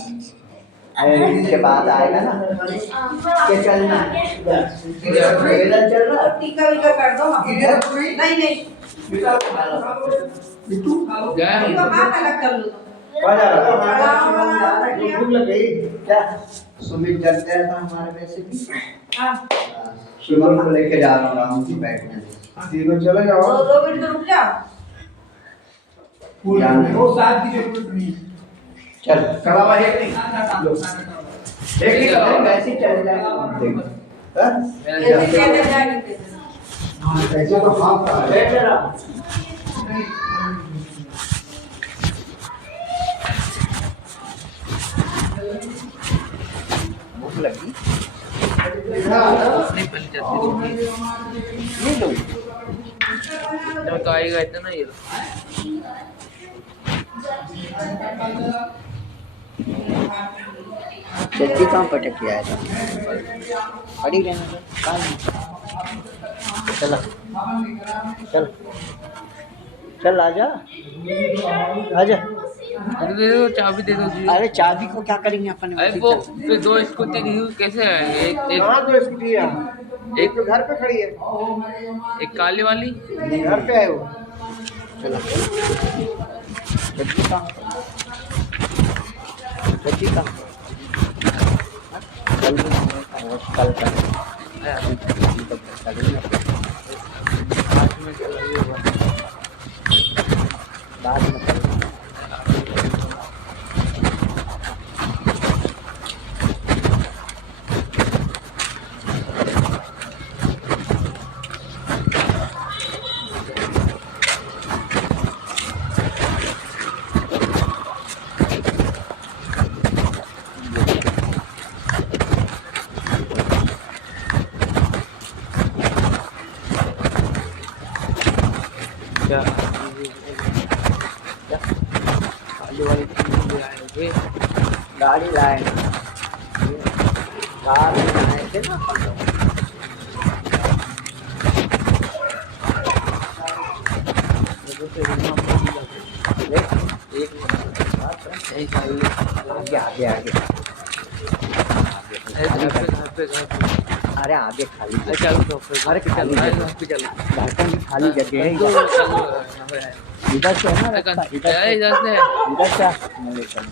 इसके बाद आएगा ना क्या चलना इधर चल रहा है। टीका वीका कर दो। नहीं नहीं बिट्टू गया तो हाथ अलग कर लो। कहाँ जा रहा है? भूख लग गई क्या सुमित जल गया था हमारे वैसे भी। हाँ शिवम को लेके जा रहा हूँ कि बैठने। तीनों चले जाओ। 2 मिनट तो रुक जाओ। वो साथ की जरूरत नहीं है। चल खड़ा हुआ है कि नहीं? एक ही करो वैसे ही चल जाए देख। हाँ? कैसे चले जाएंगे? ऐसे तो हाथ का है। बैठ जरा। भूख लगी नहीं पहले जाती नहीं लो जब तो आएगा इतना ना ये चट्टी कहाँ पटक के आया था पड़ी रहने दो चल चल चल आजा आजा दे दो चाबी दे दो जी। अरे चाबी को क्या करेंगे अपन अरे वो फिर 2 स्कूटी नहीं कैसे आएंगे एक कहाँ दो स्कूटी है? एक तो घर पे खड़ी है, एक काली वाली घर पे है वो। चलो चट्टी कहाँ चट्टी कहाँ कल कर बाद में कर क्या काली वाली ले आए गाड़ी लाए कार लाए थे ना एक आगे आगे आगे अरे आगे खाली अरे खाली झारखंड की खाली जगह है इधर से है ना रास्ता, इधर से मैं ले चलूं।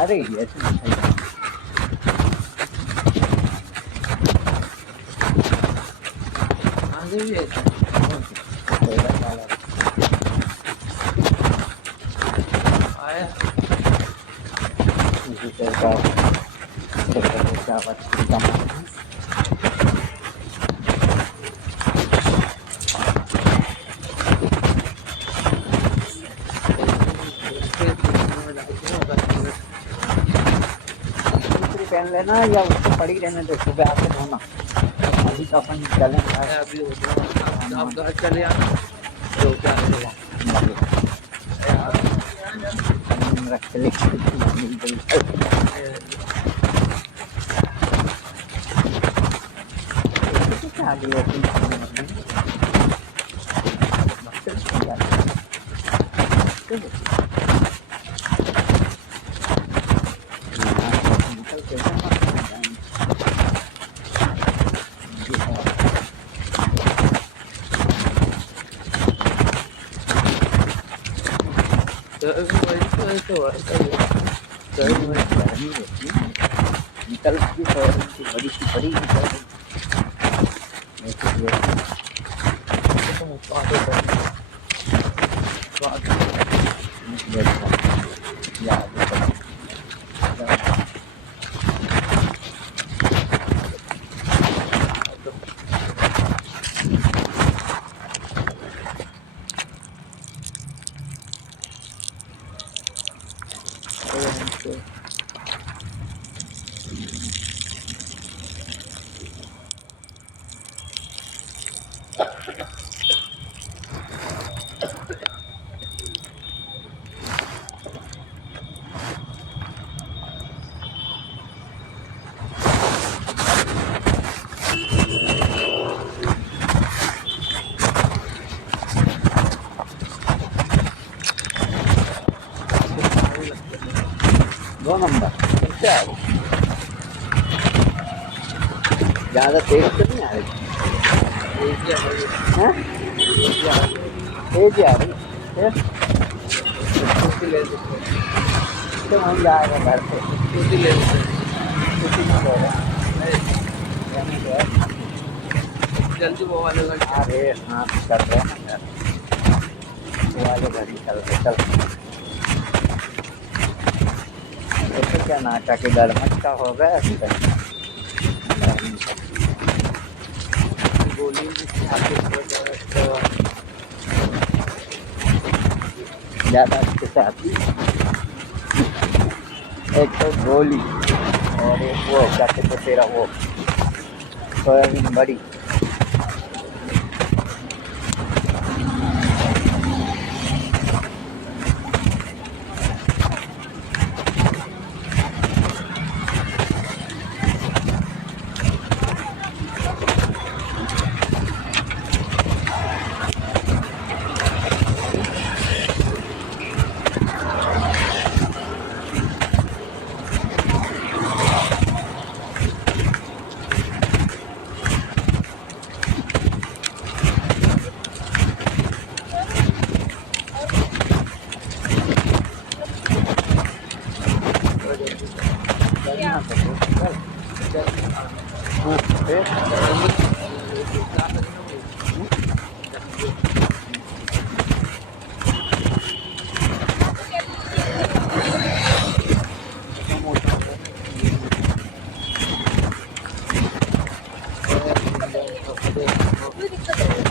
अरे ये पहन लेना या उसको पड़ी रहने दो सुबह आके धोना अभी तो अपन चलेंगे आप घर चले आना तो क्या रख ले आगे निकल की बड़ी सी बड़ी निकल दो नंबर क्या ज़्यादा तेज तो नहीं आ रही तेज आ रही है स्कूटी ले लेते तो वहीं जाएगा घर से। स्कूटी ले लेते छुट्टी नहीं ले रहा रहने दो। जल्दी वो वाले गाड़ी अरे हाँ चल रहे हैं ना यार, वो वाले गाड़ी चल रहे चल। तो क्या नाटक के गलमच का हो गया अभी तक। गोली भी खाते तो ज़्यादा अच्छे से आती है। एक तो गोली और एक वो क्या कहते तेरा वो सोयाबीन बड़ी।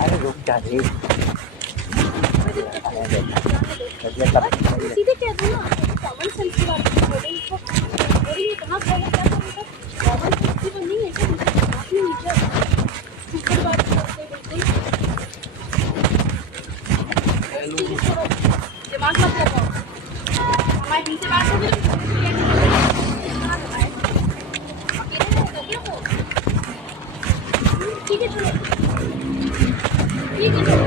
अरे रुक जा रे। सीधे कह दो ना कॉमन सेंस की बात बोलेंगे तो बोलेंगे कहाँ बोले क्या करेंगे कॉमन सेंस की तो नहीं है क्या आपने नीचे ऊपर बात करते बिल्कुल दिमाग मत लगाओ हमारे नीचे बात हो गई ठीक है चलो ठीक है चलो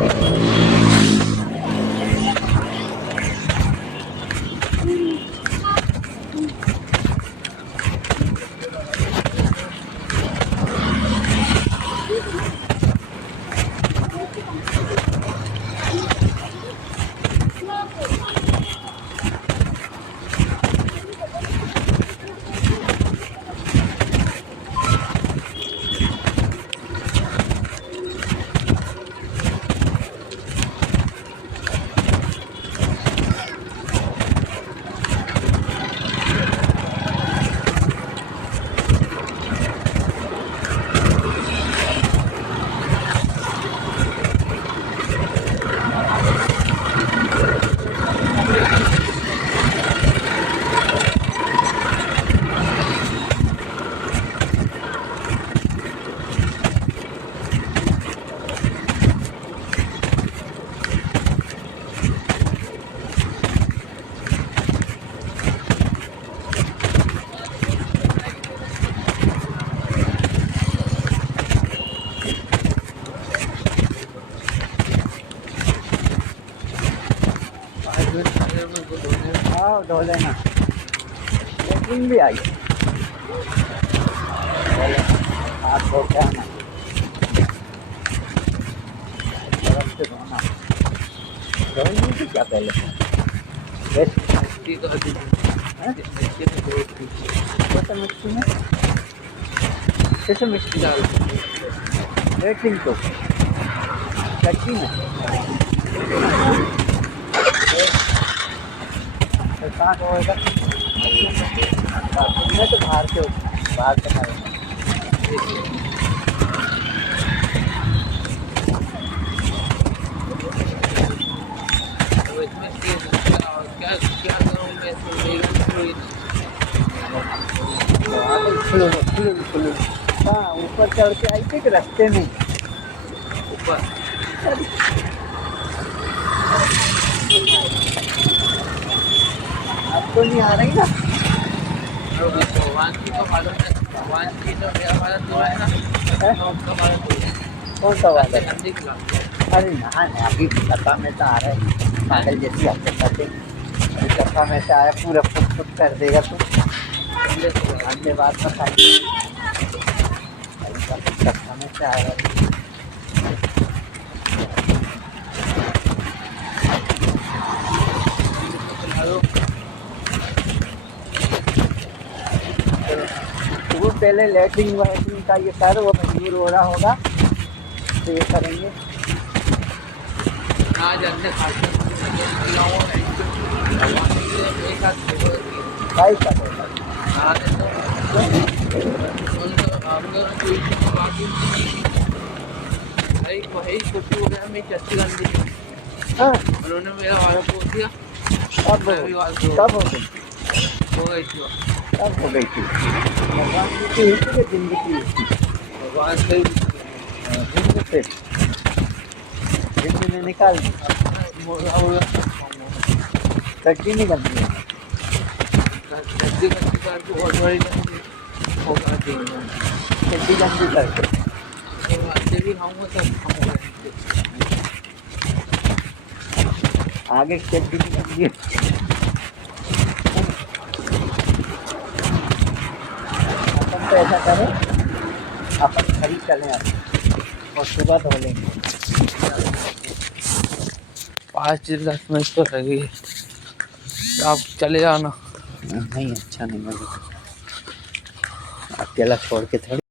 हाँ धो लेना। लेकिन भी आई हाथ धो के आना बर्फ से धोना। धोनी थी क्या पहले वेस्ट मिट्टी कर दीजिए मिट्टी में जोड़ दीजिए कैसे मिट्टी में कैसे मिट्टी डाल वेटिंग तो कच्ची में कहाँ का होगा मैं तो बाहर से मारूंगा तो इसमें क्या क्या करूँ मैं खुलो हाँ ऊपर चढ़ के आई थी कि रास्ते में ऊपर आपको नहीं आ रही ना भगवान की तो मालूम है भगवान की तो मेरा वाला दुआ है ना उसका वाला दुआ है कौन सा वाला नदी खिला अरे ना अभी कथा में तो आ रहा है पागल जैसी आपके करते कथा में से आया पूरा फुट फुट कर देगा तो अगले बात में खाएंगे कथा में से आया वो पहले लेटरिन वाइटरिन का ये कर, वो मंजूर हो रहा होगा तो ये करेंगे। आज अंदर खाते एक साथ भाई का होगा वही कुर्सी वगैरह में चस्ती गंदी हाँ। उन्होंने मेरा वाला बोल दिया कब हो गई? हो गई थी कब हो गई थी? भगवान जी की हुई थी कि जिंदगी हुई? भगवान से जिंद से जिंद में निकाल दी, कट्टी नहीं करनी है। चस्ती गंदी करके बहुत बड़ी गंदी हो जाती है। कट्टी गंदी करके भी खाऊंगा तो खाऊंगा आगे कट्टी नहीं करनी है। अपन तो ऐसा करें, अपन खरीद चलें और सुबह धो लेंगे। 5-10 मिनट तो लगेगी, आप चले जाना। नहीं अच्छा नहीं लगे, अकेला छोड़ के थोड़ी।